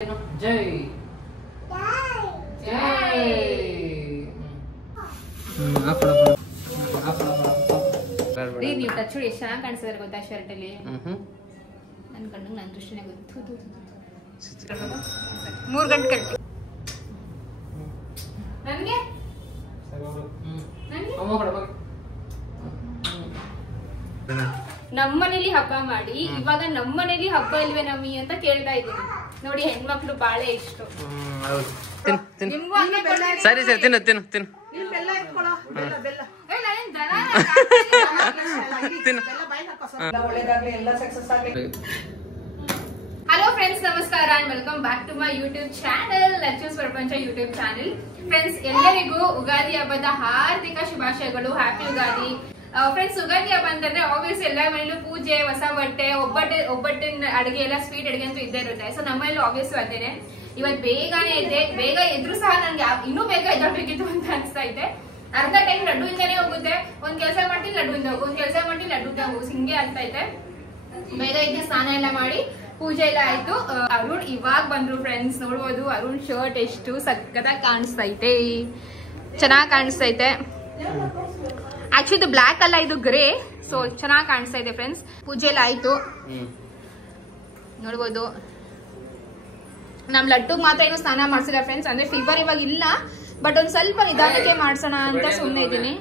ಜೈ ಜೈ ನೀವು ಟಚ್ ಎಷ್ಟು ಚೆನ್ನಾಗಿ ಕಾಣಿಸ್ತಾರೆ ಗೊತ್ತಾ ಶರ್ಟ್ ಅಲ್ಲಿ. ನನ್ನ ಕಣ್ಣಿಗೆ ನನ್ನ ದೃಷ್ಟಿನೇ ಗೊತ್ತು. 3 ಗಂಟೆ ಕಟ್ಟಿ ನನಗೆ ನಮ್ಮನೇಲಿ ಹಬ್ಬ ಮಾಡಿ ಇವಾಗ ನಮ್ಮನೇಲಿ ಹಬ್ಬ ಇಲ್ವೇ ನಮ್ಮಿ ಅಂತ ಕೇಳ್ತಾ ಇದ್ದೀನಿ. ನೋಡಿ ಹೆಣ್ಮಕ್ಳು ಬಾಳೆ ಇಷ್ಟು. ನಿಮ್ಗೂ ಹಂಗೆ ಸರಿ ಸರಿ ತಿನ್ನು ತಿನ್ನು ತಿನ್ನು ಹಲೋ ಫ್ರೆಂಡ್ಸ್, ನಮಸ್ಕಾರ and welcome back to my YouTube channel ಲಚ್ಚೂಸ್ ಪ್ರಪಂಚ ಯೂಟ್ಯೂಬ್ ಚಾನೆಲ್. ಫ್ರೆಂಡ್ಸ್, ಎಲ್ಲರಿಗೂ ಉಗಾದಿ ಹಬ್ಬದ ಹಾರ್ದಿಕ ಶುಭಾಶಯಗಳು. Happy Ugadi friends. ಉಗಾದಿ ಹಬ್ಬ ಅಂತಂದ್ರೆ ಆಬ್ವಿಯಸ್ ಎಲ್ಲ ಮನೇಲೂ ಪೂಜೆ, ಹೊಸ ಬಟ್ಟೆ, ಒಬ್ಬಟ್ಟಿನ ಅಡುಗೆ ಎಲ್ಲ ಸ್ವೀಟ್ ಅಡುಗೆ ಅಂತೂ ಇದ್ದೇ ಇರುತ್ತೆ. ಸೊ ನಮ್ಮಲ್ಲಿ ಆಬ್ವಿಯಸ್ ಅದೇನೆ. ಇವತ್ತು ಬೇಗನೆ ಇದೆ, ಬೇಗ ಎದ್ರು ಸಹ ನನ್ಗೆ ಇನ್ನೂ ಬೇಗ ಎದ್ದಬೇಕಿತ್ತು ಅಂತ ಅನ್ಸ್ತಾ ಇದೆ. ಅರ್ಧ ಟೈಮ್ ಲಡ್ಡು ಇಂದಾನೆ ಹೋಗುತ್ತೆ. ಒಂದ್ ಕೆಲಸ ಮಾಡ್ತೀನಿ ಲಡ್ಡು ಇಂದ ಹೋಗು, ಒಂದ್ ಕೆಲಸ ಮಾಡ್ತೀನಿ ಲಡ್ಡು ಇಂದ ಹೋಗು, ಹಿಂಗೆ ಆಗ್ತಾ ಇದೆ. ಬೇಗ ಇದ್ದು ಸ್ನಾನ ಎಲ್ಲ ಮಾಡಿ ಪೂಜೆ ಎಲ್ಲ ಆಯ್ತು. ಅರುಣ್ ಇವಾಗ ಬಂದ್ರು ಫ್ರೆಂಡ್ಸ್. ನೋಡ್ಬೋದು ಅರುಣ್ ಶರ್ಟ್ ಎಷ್ಟು ಸಕ್ಕತ್ತಾಗಿ ಕಾಣಿಸ್ತೈತೆ, ಚೆನ್ನಾಗಿ ಕಾಣಿಸ್ತೈತೆ. ಆಕ್ಚುಲಿ ಇದು ಬ್ಲಾಕ್ ಅಲ್ಲ, ಇದು ಗ್ರೇ. ಸೊ ಚೆನ್ನಾಗಿ ಕಾಣಿಸ್ತಾ ಇದೆ ಫ್ರೆಂಡ್ಸ್. ಪೂಜೆ ಎಲ್ಲ ಆಯ್ತು, ನೋಡ್ಬೋದು. ನಮ್ ಲಡ್ಡುಗ್ ಮಾತ್ರ ಏನು ಸ್ನಾನ ಮಾಡ್ಸಿಲ್ಲ ಫ್ರೆಂಡ್ಸ್. ಅಂದ್ರೆ ಫೀವರ್ ಇವಾಗ ಇಲ್ಲ, ಬಟ್ ಒಂದ್ ಸ್ವಲ್ಪ ನಿಧಾನಕ್ಕೆ ಮಾಡ್ಸೋಣ ಅಂತ ಸುಮ್ಮನೆ ಇದ್ದೀನಿ.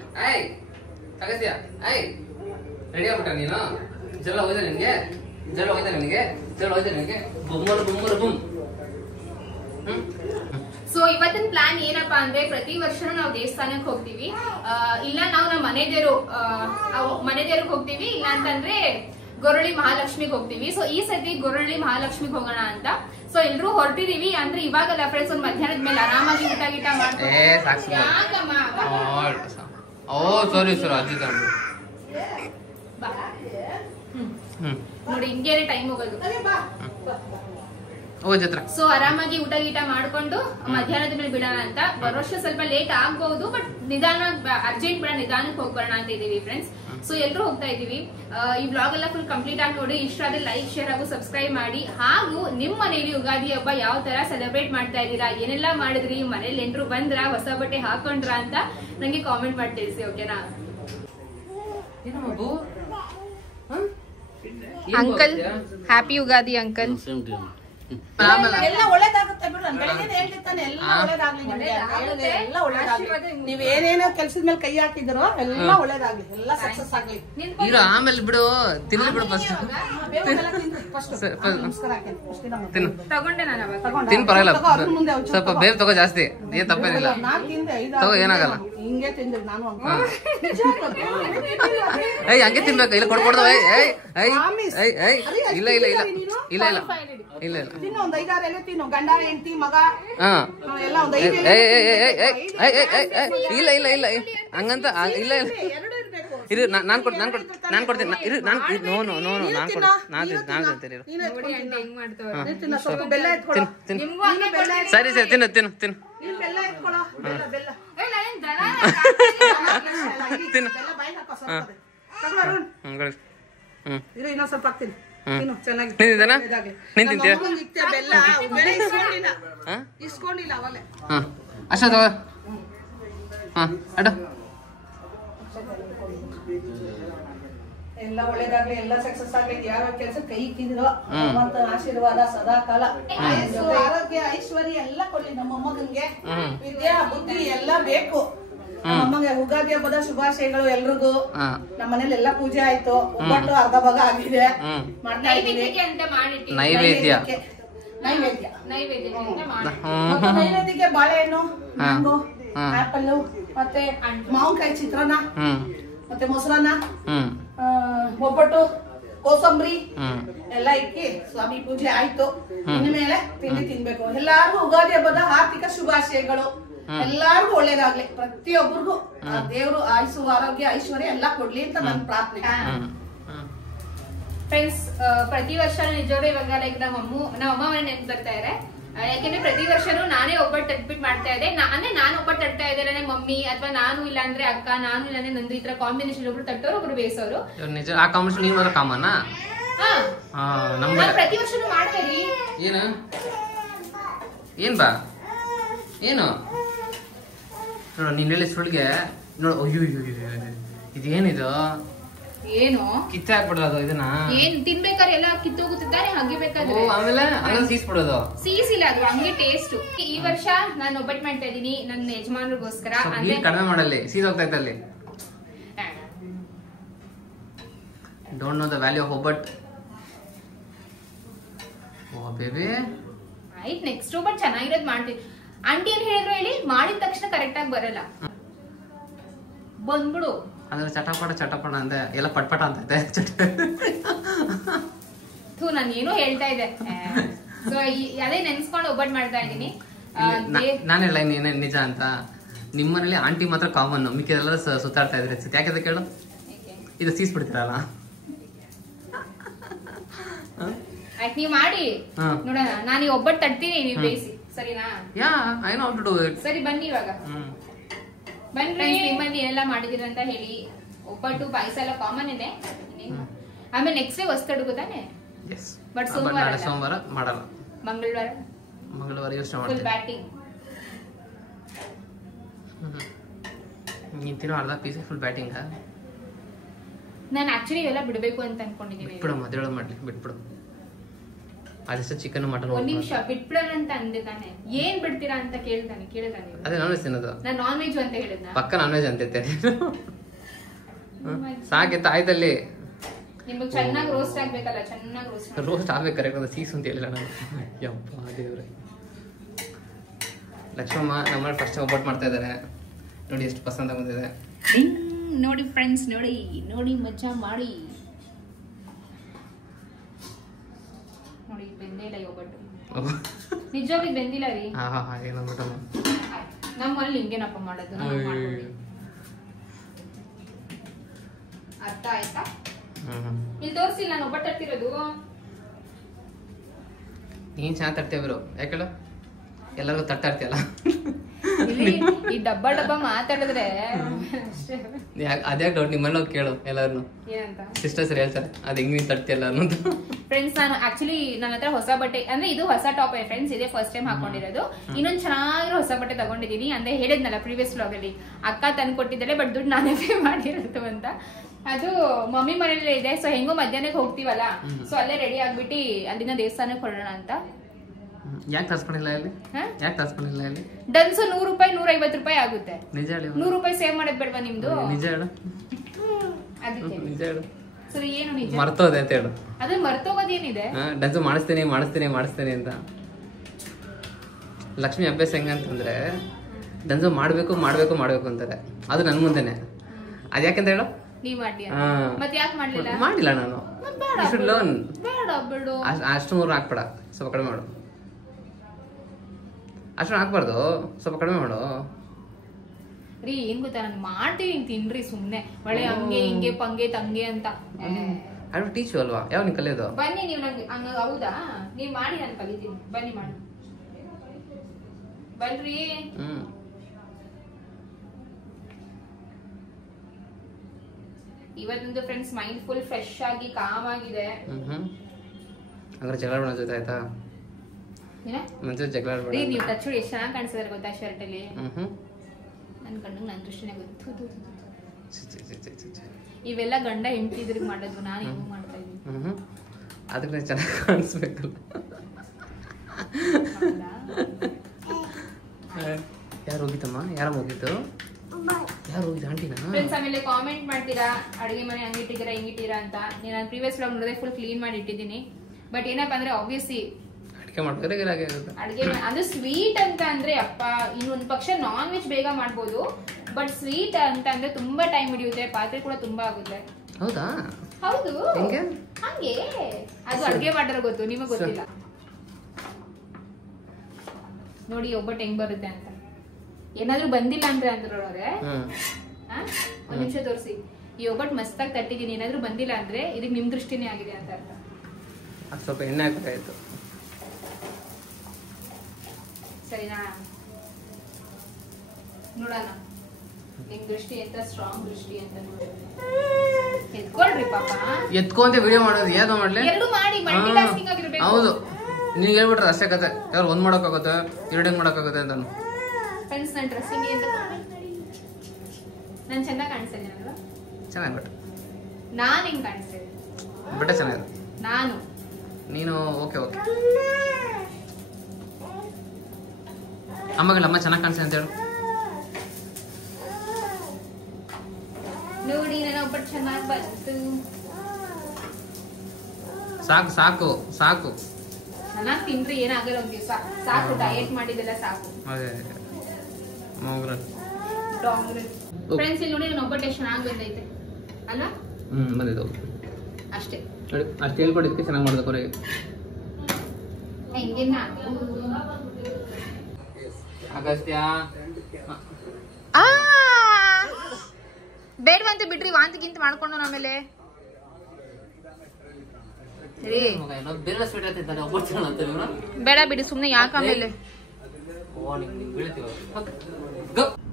ಸೊ ಇವತ್ತಿನ ಪ್ಲಾನ್ ಏನಪ್ಪಾ ಅಂದ್ರೆ, ಪ್ರತಿ ವರ್ಷನೂ ನಾವು ದೇವಸ್ಥಾನಕ್ಕೆ ಹೋಗ್ತೀವಿ, ಇಲ್ಲ ನಾವು ನಮ್ಮ ಮನೆದೇವ್ರಿಗೆ ಹೋಗ್ತೀವಿ, ಇಲ್ಲ ಅಂತಂದ್ರೆ ಗೊರಳಿ ಮಹಾಲಕ್ಷ್ಮಿಗೆ ಹೋಗ್ತೀವಿ. ಸೊ ಈ ಸತಿ ಗೊರಳಿ ಮಹಾಲಕ್ಷ್ಮಿಗೆ ಹೋಗೋಣ ಅಂತ. ಸೊ ಎಲ್ರು ಹೊರಟಿದೀವಿ. ಅಂದ್ರೆ ಇವಾಗಲ್ಲ ಫ್ರೆಂಡ್ಸ್, ಒಂದ್ ಮಧ್ಯಾಹ್ನದ ಮೇಲೆ ಆರಾಮಾಗಿ ಊಟ ಗೀಟ ಮಾಡ್ಕೊಂಡು ನೋಡಿ ಹಿಂಗೇನೆ ಟೈಮ್ ಹೋಗೋದು. ಸೊ ಆರಾಮಾಗಿ ಊಟ ಗೀಟ ಮಾಡ್ಕೊಂಡು ಮಧ್ಯಾಹ್ನದ ಮೇಲೆ ಬಿಡೋಣ ಅಂತ. ಬರೋಷ್ಟು ಸ್ವಲ್ಪ ಲೇಟ್ ಆಗ್ಬಹುದು, ಬಟ್ ನಿಧಾನ, ಅರ್ಜೆಂಟ್ ಬೇಡ, ನಿಧಾನಕ್ಕೆ ಹೋಗ್ಬರೋಣ ಅಂತ ಇದೀವಿ ಫ್ರೆಂಡ್ಸ್. ಸೊ ಎಲ್ರು ಹೋಗ್ತಾ ಇದೀವಿ. ಈ ಬ್ಲಾಗ್ ಎಲ್ಲ ಫುಲ್ ಕಂಪ್ಲೀಟ್ ಆಗಿ ನೋಡಿ. ಇಷ್ಟ ಆದ್ರೆ ಲೈಕ್, ಶೇರ್ ಹಾಗೂ ಸಬ್ಸ್ಕ್ರೈಬ್ ಮಾಡಿ. ಹಾಗೂ ನಿಮ್ ಮನೇಲಿ ಯುಗಾದಿ ಹಬ್ಬ ಯಾವ ತರ ಸೆಲೆಬ್ರೇಟ್ ಮಾಡ್ತಾ ಇದ್ದೀರಾ, ಏನೆಲ್ಲಾ ಮಾಡಿದ್ರಿ, ಮನೇಲಿ ಎಲ್ರು ಬಂದ್ರ, ಹೊಸ ಬಟ್ಟೆ ಹಾಕೊಂಡ್ರ ಅಂತ ನಂಗೆ ಕಾಮೆಂಟ್ ಮಾಡಿ ತಿಳಿಸಿ. ಓಕೆನಾ ಅಂಕಲ್? Happy Ugadi uncle. ಎಲ್ಲ ಒಳ್ಳೇದಾಗುತ್ತೆ ಬಿಡು. ನಾನು ಬೆಳಗ್ಗೆ ಹೇಳ್ತಿರ್ತಾನೆ ಎಲ್ಲ ಒಳ್ಳೇದಾಗ್ಲಿ ನಿಮ್ಗೆ, ಎಲ್ಲ ಒಳ್ಳೇದಾಗ್ಲಿ. ನೀವ್ ಏನೇನೋ ಕೆಲ್ಸದ ಮೇಲೆ ಕೈ ಹಾಕಿದ್ರು ಎಲ್ಲ ಒಳ್ಳೇದಾಗ್ಲಿ, ಎಲ್ಲ ಸಕ್ಸಸ್ ಆಗ್ಲಿ. ಆಮೇಲೆ ಬಿಡು, ತಿನ್ಲಿ ಬಿಡು. ನಮಸ್ಕಾರ ತಗೊಂಡೆ ನಾನು ಅವಾಗ. ತಿನ್ ಪರವಾಗಿಲ್ಲ, ಸ್ವಲ್ಪ ಬೇಗ ತಗೋ, ಜಾಸ್ತಿ ಏನ್ ತಪ್ಪೇನಿಲ್ಲ, ತಗೋ, ಏನಾಗಲ್ಲ. ಹಿಂಗೆ ತಿಂದ್ರಿ ನಾನು ಏಯ್ ಹಂಗೆ ತಿನ್ಬೇಕು, ಇಲ್ಲ ಕೊಡ್ಕೊಡ್ದ. ಇಲ್ಲ ಇಲ್ಲ ಇಲ್ಲ ಇಲ್ಲ ಇಲ್ಲ ಇಲ್ಲ ಇಲ್ಲ ತಿನ್ನು, ಒಂದ್ 5-6 ಎಲೆ ತಿನ್ನು. ಗಂಡ ಹೆಂಡತಿ ಮಗ ಎಲ್ಲ ಒಂದ್ 5 ಇಲ್ಲ ಇಲ್ಲ ಇಲ್ಲ ಹಂಗಂತ ಇಲ್ಲ ಇಲ್ಲ ಇರು, ನಾನ್ ಕೊಡ್ತೀನಿ. ಇರು, ನಾನ್ ತಿಂತೀನಿ. ಸರಿ ಸರಿ ತಿನ್ನು ತಿನ್ನು ತಿನ್ನು ತಿನ್ನು. ಇನ್ನೊಂದ್ ಸ್ವಲ್ಪ ಹಾಕ್ತೀನಿ. ಇಸ್ಕೊಂಡಿಲ್ಲ ಅವಲ್ಲೇ ಅಷ್ಟ ತಗೋ. ಅಡ ಎಲ್ಲ ಒಳ್ಳೇದಾಗ್ಲಿ, ಎಲ್ಲ ಸಕ್ಸಸ್ ಆಗ್ಲಿ. ಯಾವ ಕೆಲಸ ಕೈ ಇಕ್ಕಿದ್ರು ಭಗವಂತನ ಆಶೀರ್ವಾದ ಸದಾ ಕಾಲ, ಆರೋಗ್ಯ ಐಶ್ವರ್ಯ ಎಲ್ಲ ಕೊಡ್ಲಿ ನಮ್ಮ ಮೊಮ್ಮಗನ್ಗೆ. ವಿದ್ಯಾ ಬುದ್ಧಿ ಎಲ್ಲ ಬೇಕು ನಮ್ಮಂಗೆ. ಉಗಾದಿ ಹಬ್ಬದ ಶುಭಾಶಯಗಳು ಎಲ್ರಿಗೂ. ನಮ್ಮ ಮನೇಲಿ ಎಲ್ಲಾ ಪೂಜೆ ಆಯ್ತು, ಒಬ್ಬಟ್ಟು ಅರ್ಧ ಭಾಗ ಆಗಿದೆ, ಮಾಡ್ತಾ ಇದೀವಿ. ನೈವೇದ್ಯಕ್ಕೆ ಬಾಳೆಹಣ್ಣು, ಮ್ಯಾಂಗೋ, ಆಪಲ್, ಮತ್ತೆ ಮಾವಿನಕಾಯಿ ಚಿತ್ರಾನ್ನ, ಮತ್ತೆ ಮೊಸರನ್ನ, ಒಬ್ಬಟ್ಟು, ಕೋಸಂಬರಿ ಎಲ್ಲ ಇಕ್ಕಿ ಸ್ವಾಮಿ ಪೂಜೆ ಆಯ್ತು. ಇನ್ಮೇಲೆ ತಿಂಡಿ ತಿನ್ಬೇಕು. ಎಲ್ಲಾರ್ಗು ಉಗಾದಿ ಹಬ್ಬದ ಆರ್ಥಿಕ ಶುಭಾಶಯಗಳು. ಎಲ್ಲಾರ್ಗು ಒಳ್ಳೇದಾಗ್ಲಿ, ಪ್ರತಿಯೊಬ್ಬರಿಗೂ ದೇವ್ರು ಆಯುಸು, ಆರೋಗ್ಯ, ಐಶ್ವರ್ಯ ಎಲ್ಲ ಕೊಡ್ಲಿ ಅಂತ ನನ್ನ ಪ್ರಾರ್ಥನೆ. ಫ್ರೆಂಡ್ಸ್, ಪ್ರತಿ ವರ್ಷ ನಿಜವಾಗ್ಲೂ ಇವಾಗ ಲೈಕ್ ನಮ್ಮ ಅಮ್ಮ ಮನೆ ನೆನ್ಪು ಬರ್ತಾ ಇದೆ. ಯಾಕೆಂದ್ರೆ ಪ್ರತಿ ವರ್ಷನೂ ನಾನೇ ಒಬ್ಬಟ್ಟು ತಟ್ಬಿಟ್ಟು ಮಾಡ್ತಾ ಇದ್ದೆ. ಅಂದ್ರೆ ನಾನು ಒಬ್ಬಟ್ಟು ತಟ್ತಾ ಇದ್ದಾರೆ, ನನ್ನ ಮಮ್ಮಿ ಅಥವಾ ನಾನು ಇಲ್ಲಾಂದ್ರೆ ಅಕ್ಕ, ನಾನು ಇಲ್ಲಾಂದ್ರೆ ನಂದು ಈ ತರ ಕಾಂಬಿನೇಷನ್. ಒಬ್ರು ತಟ್ಟೋರು, ಒಬ್ರು ಬೇಯಿಸೋರು. ಆ ಕಾಂಬಿನೇಷನ್ ನೀವು ಕಾಮನ್ ಪ್ರತಿ ವರ್ಷನೂ ಮಾಡ್ತಾ ಇದೀವಿ. ಏನ್ ಬಾ ಏನು ನೋಡ ನೀನ್ ಹೇಳಿ ಸುಳ್ಳಿಗೆ ನೋಡ. ಅಯ್ಯೋ ಇದೇನಿದು ಏನು ಕಿತ್ತೆ ಹಾಕ್ಬಿಡೋದು ಇದನ್ನ. ಏನ್ ತಿನ್ಬೇಕಾದ್ರೆ ಎಲ್ಲ ಕಿತ್ತೋಗುತ್ತಿದ್ದಾನೆ ಹಂಗೆ ಬೇಕಾದ್ರೆ. ಆಮೇಲೆ ಸೀಸ್ಬಿಡೋದು. ಸೀಸಿಲ್ಲ, ಅದು ಹಂಗೆ ಟೇಸ್ಟ್. ಈ ವರ್ಷ ನಾನು ಒಬ್ಬಟ್ಟು ಮಾಡ್ತಾ ಇದೀನಿ ನನ್ನ ಯಜಮಾನ್ರಿಗೋಸ್ಕರ. ಕಡಿಮೆ ಮಾಡಲ್ಲಿ ಸೀದೋಗ್ತಾ ಇತ್ತಲ್ಲಿ. Don't know the value of obbattu. Oh baby ಆಯ್ತು, ನೆಕ್ಸ್ಟ್ ಒಬ್ಬಟ್ಟು ಚೆನ್ನಾಗಿರೋದು ಮಾಡ್ತೀನಿ. ಆಂಟಿ ಏನ್ ಹೇಳಿದ್ರು ಹೇಳಿ, ಮಾಡಿದ ತಕ್ಷಣ ಕರೆಕ್ಟ್ ಆಗಿ ಬರಲ್ಲ. ಬಂದ್ಬಿಡು ಅಂದ್ರೆ ಚಟಪಟ ಅಂತ ಎಲ್ಲ ಪಟ್ಪಟ ಅಂತ ನಾನು ಏನೋ ಹೇಳ್ತಾ ಇದ್ದೆ. ಸೊ ಅದೇ ನೆನ್ಸ್ಕೊಂಡು ಒಬ್ಬಟ್ಟು ಮಾಡ್ತಾ ಇದೀನಿ. ನಾನೆಲ್ಲ ನೀನೇ ನಿಜ ಅಂತ. ನಿಮ್ಮನೇಲಿ ಆಂಟಿ ಮಾತ್ರ ಕಾಮನ್, ಮಿಕ್ಕಿದೆಲ್ಲ ಸುತ್ತಾಡ್ತಾ ಇದ್ರೆ ಯಾಕೆ ಕೇಳು. ಇದು ಸೀಸ್ಬಿಡ್ತೀರಲ್ಲ. ಆಯ್ತು ನೀವ್ ಮಾಡಿ ನೋಡೋಣ. ನಾನು ಈ ಒಬ್ಬಟ್ಟು ತಡ್ತೀನಿ, ನೀವು ಬೇಯಿಸಿ ಸರಿನಾ? Yeah I know how to do it. ಸರಿ ಬನ್ನಿ ಇವಾಗ. ಬನ್ನಿ, ನಿಮ್ಮಲ್ಲಿ ಎಲ್ಲ ಮಾಡಿದಿರ ಅಂತ ಹೇಳಿ. ಒಬ್ಬಟ್ಟು ಪಾಯಸ ಎಲ್ಲ ಕಾಮನ್ ಇದೆ. ಆಮೇಲೆ ನೆಕ್ಸ್ಟ್ ಡೇ ಹೊಸ್ತಡುಗು ತಾನೆ. ಬಟ್ ಸೋಮವಾರ ಮಾಡಲ್ಲ, ಮಂಗಳವಾರ ಯೋಚನೆ ಫುಲ್ ಬ್ಯಾಟಿಂಗ್. ನೀನ್ ತಿನ್ನೋ ಅರ್ಧ ಪೀಸ್ ಫುಲ್ ಬ್ಯಾಟಿಂಗ್. ನಾನು ಆಕ್ಚುಲಿ ಇವೆಲ್ಲ ಬಿಡ್ಬೇಕು ಅಂತ ಅನ್ಕೊಂಡಿದ್ದೀನಿ. ಬಿಟ್ಬಿಡು, ಮದ್ವೆ ಮಾಡ್ಲಿ ಬಿಟ್ಬಿಡು. ಅದೆಷ್ಟು ಚಿಕನ್ ಮಟನ್. ಒಂದ್ ನಿಮಿಷ ಬಿಟ್ಬಿಡೋಣ ಅಂತ ಅಂದೆ ತಾನೆ. ಏನ್ ಬಿಡ್ತೀರಾ ಅಂತ ಕೇಳಿದ ಅದೇ ನಾನ್ ವೆಜ್ ತಿನ್ನೋದು. ನಾನು ನಾನ್ ವೆಜ್ ಅಂತ ಹೇಳಿದ್ನ. ಪಕ್ಕ ನಾನ್ ವೆಜ್ ಅಂತಿದ್ದೆ. ಸಾಕಿತ್ತ ಆಯ್ತಲ್ಲಿ. ನಿಮ್ಗೆ ಚೆನ್ನಾಗಿ ರೋಸ್ಟ್ ಆಗ್ಬೇಕಲ್ಲ, ಚೆನ್ನಾಗಿ ರೋಸ್ಟ್ ಆಗ್ಬೇಕು ಕರೆಕ್ಟ್. ಅದು ಸೀಸು ಅಂತ ಹೇಳಿಲ್ಲ ನಾನು. ಯಪ್ಪ ದೇವ್ರೆ. ಲಕ್ಷ್ಮಮ್ಮ ನಮ್ಮ ಫಸ್ಟ್ ಒಬ್ಬಟ್ಟು ಮಾಡ್ತಾ ಇದ್ದಾರೆ ನೋಡಿ, ಎಷ್ಟು ಪಸಂದ್ ಬಂದಿದೆ ನೋಡಿ ಫ್ರೆಂಡ್ಸ್. ನೋಡಿ ಮಜಾ ಮಾಡಿ ನೋಡಿ. ಬೆಂದಿಲ್ಲ ಒಬ್ಬಟ್ಟು, ನಿಜವಾಗಿ ಬೆಂದಿಲ್ಲ ರೀ. ನಮ್ಮಲ್ಲಿ ಹಿಂಗೇನಪ್ಪ ಮಾಡೋದು, ಅರ್ಥ ಆಯ್ತಾ? ಇಲ್ಲಿ ತೋರಿಸಿಲ್ಲ ನಾನು ಒಬ್ಬಟ್ಟು ತರ್ತಿರೋದು. ನೀನ್ ಚೆನ್ನಾಗಿ ತರ್ತೀವ್ರು ಯಾಕೇಳ, ಎಲ್ಲರಿಗೂ ತರ್ತಾ ಇರ್ತೀಯಲ್ಲ. ಈ ಡಬ್ಬ ಮಾತಾಡಿದ್ರೆ ಅದ್ಯಾಕೆ ಡೌಟ್. ನಿಮ್ಮಲ್ಲಿ ಹೋಗಿ ಕೇಳು ಎಲ್ಲಾರು. ಸಿಸ್ಟರ್ಸ್ ಹೇಳ್ತಾರೆ ಅದ್ ಹೆಂಗ್ ನೀನ್ ತರ್ತಿಯಲ್ಲ ಅನ್ನೋದು. ಫ್ರೆಂಡ್ಸ್ ನಾನು ಆಕ್ಚುಲಿ ನನ್ನ ಹತ್ರ ಹೊಸ ಬಟ್ಟೆ ಅಂದ್ರೆ ಇದು ಹೊಸ ಟಾಪ್ ಫ್ರೆಂಡ್ಸ್, ಇದೇ ಫಸ್ಟ್ ಟೈಮ್ ಹಾಕೊಂಡಿರೋದು. ಇನ್ನೊಂದ್ ಚೆನ್ನಾಗಿರೋ ಹೊಸ ಬಟ್ಟೆ ತಗೊಂಡಿದೀನಿ. ಅಂದ್ರೆ ಹೇಳಿದ್ನಲ್ಲ ಪ್ರೀವಿಯಸ್ ವ್ಲಾಗ್ ಅಲ್ಲಿ, ಅಕ್ಕ ತಂದು ಕೊಟ್ಟಿದ್ದಾಳೆ ಬಟ್ ದುಡ್ಡು ನಾನೇ ಪೇ ಮಾಡಿರೋದು ಅಂತ. ಅದು ಮಮ್ಮಿ ಮನೇಲಿ ಇದೆ. ಸೊ ಹೆಂಗೋ ಮಧ್ಯಾಹ್ನಕ್ಕೆ ಹೋಗ್ತೀವಲ್ಲ, ಸೊ ಅಲ್ಲೇ ರೆಡಿ ಆಗ್ಬಿಟ್ಟು ಅಲ್ಲಿಂದ ದೇವಸ್ಥಾನಕ್ಕೆ ಹೊರಡೋಣ ಅಂತ. ಯಾಕೆ ತರ್ಸ್ಕೊಂಡಿಲ್ಲ ಇಲ್ಲಿ? ಯಾಕೆ ತರ್ಸ್ಕೊಂಡಿಲ್ಲ ಇಲ್ಲಿ? ಡನ್ಸು 100 ರೂಪಾಯಿ 150 ರೂಪಾಯಿ ಆಗುತ್ತೆ. ನಿಜ ಹೇಳಿ. 100 ರೂಪಾಯಿ ಸೇವ್ ಮಾಡೋದ್ ಬೇಡವಾ ನಿಮ್ದು? ನಿಜ ಹೇಳು. ಅದಕ್ಕೆ ನಿಜ ಹೇಳು. ಸರಿ ಏನು ನಿಜ? ಮರ್ತೋದೆ ಅಂತ ಹೇಳು. ಅದೇ ಮರ್ತೋಗೋದೇನಿದೆ? ಡನ್ಸು ಮಾಡಿಸ್ತೀನಿ ಅಂತ. ಲಕ್ಷ್ಮಿ ಅಭ್ಯಾಸ ಹೆಂಗಂತಂದ್ರೆ ಡನ್ಸು ಮಾಡ್ಬೇಕು ಅಂತಾರೆ. ಅದು ನನ್ ಮುಂದೆನೆ. ಅದ್ ಯಾಕಂತ ಹೇಳು? ನೀವ್ ಮಾಡಿ. ಮತ್ತೆ ಯಾಕೆ ಮಾಡ್ಲಿಲ್ಲ? ಮಾಡಿಲ್ಲ ನಾನು. ಬೇಡ ಬಿಡು. ಅಷ್ಟು 3 ಹಾಕ್ಬೇಡ, ಸ್ವಲ್ಪ ಕಡಿಮೆ ಮಾಡು. ಅಷ್ಟು ಹಾಕ್ಬಾರ್ದು, ಸ್ವಲ್ಪ ಕಡಿಮೆ ಮಾಡು ರೀ. ಏನ್ ಗೊತ್ತಾ, ನಾನು ಮಾಡ್ತೀನಿ ತಿನ್ರಿ ಸುಮ್ನೆ. ಒಳ್ಳೆ ಹಂಗೆ ಹಿಂಗೆ ಪಂಗೆ ತಂಗೆ ಅಂತ. ಅದು ಟೀಚು ಅಲ್ವಾ, ಯಾವ ನೀನ್ ಕಲಿಯೋದು? ಬನ್ನಿ ನೀವು ನಂಗೆ ಹಂಗ. ಹೌದಾ, ನೀವ್ ಮಾಡಿ ನಾನು ಕಲಿತೀನಿ. ಬನ್ನಿ ಮಾಡಿ ಬನ್ರಿ. ಇವತ್ತೊಂದು ಫ್ರೆಂಡ್ಸ್ ಮೈಂಡ್ ಫುಲ್ ಫ್ರೆಶ್ ಆಗಿ ಕಾಮ್ ಆಗಿದೆ. ಹಂಗಾರೆ ಜಗಳ ಆಡೋಣ ಜೊತೆ ಆಯ್ತಾ? ಜಗಳ ಆಡ್ಬೇಡ. ನೀವು ಟಚ್ ಎಷ್ಟು ಚೆನ್ನಾಗಿ ಕಾಣಿಸಿದಾರೆ ಗೊತ್ತಾ ಶರ್ಟ್ ಅಲ್ಲಿ. ನನ್ ಗಂಡಂಗ್ ನನ್ ದೃಷ್ಟಿನೇ ಗೊತ್ತು. ಇವೆಲ್ಲ ಗಂಡ ಹೆಂಡತಿದ್ರಿಗೆ ಮಾಡೋದು, ನಾನು ಹೆಂಗ್ ಮಾಡ್ತಾ ಇದ್ದೀನಿ. ಅದಕ್ಕೆ ಚೆನ್ನಾಗಿ ಕಾಣಿಸ್ಬೇಕಲ್ಲ. ಯಾರು ಹೋಗಿತ್ತಮ್ಮ? ಯಾರ ಹೋಗಿತ್ತು? ಯಾರು ಹೋಗಿದ್ದು? ಆಂಟಿನಾ? ಫ್ರೆಂಡ್ಸ್ ಆಮೇಲೆ ಕಾಮೆಂಟ್ ಮಾಡ್ತೀರಾ ಅಡಿಗೆ ಮನೆ ಹಂಗಿಟ್ಟಿದ್ದೀರಾ ಹಿಂಗಿಟ್ಟಿರಾ ಅಂತ. ನಾನು ಪ್ರೀವಿಯಸ್ ವ್ಲಾಗ್ ನೋಡಿದ್ರೆ ಫುಲ್ ಕ್ಲೀನ್ ಮಾಡಿ ಇಟ್ಟಿದ್ದೀನಿ. ಬಟ್ ಏನಪ್ಪಾ ಅಂದ್ರೆ ಆಬ್ವಿಯಸ್ಲಿ ಅಡಿಗೆ ಮಾಡ್ತಾರೆ ಅಡಿಗೆ ಅಂದ್ರೆ ಸ್ವೀಟ್ ಅಂತ ಅಂದ್ರೆ ಅಪ್ಪ ಇನ್ನೊಂದು ಪಕ್ಷ ನಾನ್ ವೆಜ್ ಬೇಗ ಮಾಡ್ಬೋದು. ಬಟ್ ಸ್ವೀಟ್ ಅಂತ ಅಂದ್ರೆ ತುಂಬಾ ಟೈಮ್ ಹಿಡಿಯುತ್ತೆ, ಪಾತ್ರೆ ಕೂಡ ತುಂಬಾ ಆಗುತ್ತೆ. ಹೌದಾ? ಹೌದು ಹಂಗೆ. ಅದು ಅಡಿಗೆ ಮಾಡ್ರೆ ಗೊತ್ತು, ನಿಮಗ್ ಗೊತ್ತಿಲ್ಲ. ನೋಡಿ ಒಬ್ಬಟ್ಟು ಹೆಂಗ್ ಬರುತ್ತೆ ಅಂತ. ಏನಾದ್ರೂ ಬಂದಿಲ್ಲ ಅಂದ್ರೆ ಅಂದ್ರೊಳಗೆ ಒಂದ್ ನಿಮಿಷ ತೋರಿಸಿ. ಈ ಒಬ್ಬಟ್ಟು ಮಸ್ತಾಗಿ ತಟ್ಟಿದೀನಿ, ಏನಾದ್ರೂ ಬಂದಿಲ್ಲ ಅಂದ್ರೆ ಇದಕ್ಕೆ ನಿಮ್ ದೃಷ್ಟಿನೇ ಆಗಿದೆ ಅಂತ ಅರ್ಥ. ಸ್ವಲ್ಪ ಎಣ್ಣೆ ಹಾಕಬೇಕಾಯ್ತು. ಸರಿನಾ? ನೋಡೋಣ ನಿಮ್ ದೃಷ್ಟಿ ಎಂತ ಸ್ಟ್ರಾಂಗ್ ದೃಷ್ಟಿ ಅಂತ. ಎತ್ಕೊಳ್ರಿ ಪಾಪ. ಎತ್ಕೊಂತ ವಿಡಿಯೋ ಮಾಡೋದು ಯಾವ್ದು ಮಾಡ್ಲಿ? ಎರಡು ಮಾಡಿ ಮಲ್ಟಿ ಟಾಸ್ಕಿಂಗ್ ಆಗಿರ್ಬೇಕು. ಹೌದು, ನೀವು ಹೇಳ್ಬಿಟ್ರೆ ಅಷ್ಟೇ ಕತೆ. ಯಾರು ಒಂದ್ ಮಾಡೋಕ್ಕಾಗುತ್ತೆ, ಎರಡು ಹೆಂಗ್ ಮಾಡೋಕ್ಕಾಗುತ್ತೆ ಅಂತ. ಫ್ರೆಂಡ್ಸ್ ನನ್ನ ಡ್ರೆಸ್ಸಿಂಗ್ ನಾನು ಚೆನ್ನಾಗಿ ಕಾಣಿಸ್ತೀನಿ ಅಲ್ವಾ? ಚೆನ್ನಾಗಿ ಬಟ್ ನಾನು ಹೆಂಗ್ ಕಾಣಿಸ್ತೀನಿ? ಬಟ್ಟೆ ಚೆನ್ನಾಗಿದೆ. ನಾನು ನೀನು ಓಕೆ ಓಕೆ. ಅಮ್ಮಗಳ ಅಮ್ಮ ಚೆನ್ನಾಗಿ ಕಾಣಿಸ್ತೀನಿ ಅಂತ ಹೇಳು. ನೋಡಿ ನನ್ನ ಒಬ್ಬಟ್ಟು ಚೆನ್ನಾಗಿ ಬಂತು. ಸಾಕು ಸಾಕು ಸಾಕು. ಚೆನ್ನಾಗಿ ತಿನ್ರಿ, ಏನಾಗಲ್ಲ ಒಂದ್ ದಿವಸ. ಸಾಕು, ಡಯಟ್ ಮಾಡಿದೆಲ್ಲ ಸಾಕು. ಅದೇ ಫ್ರೆಂಡ್ಸ್ ಇಲ್ಲಿ ನೋಡಿ ನನ್ನ ಒಬ್ಬಟ್ಟು ಎಷ್ಟು ಚೆನ್ನಾಗಿ ಬಂದೈತೆ ಅಲ್ಲ? ಬಂದಿದ್ದು ಅಷ್ಟೇ. ಅಷ್ಟು ಹೇಳ್ಕೊಟ್ಟಿದ್ದಕ್ಕೆ ಚೆನ್ನಾಗಿ ಮಾಡಿದೆ ಕೊನೆಗೆ. ಹೆಂಗೆ ಅಗಸ್ತ್ಯ ಬೇಡವಂತ ಬಿಡ್ರಿ, ವಾಂತಿಗಿಂತ ಮಾಡ್ಕೊಂಡು ಆಮೇಲೆ ಬೇರೆ ಸ್ವೀಟ್ ಆಗ್ತಿದ್ದಾನೆ ಒಬ್ಬಟ್ಟು ಬೇಡ ಬಿಡಿ ಸುಮ್ನೆ ಯಾಕೆ ಆಮೇಲೆ.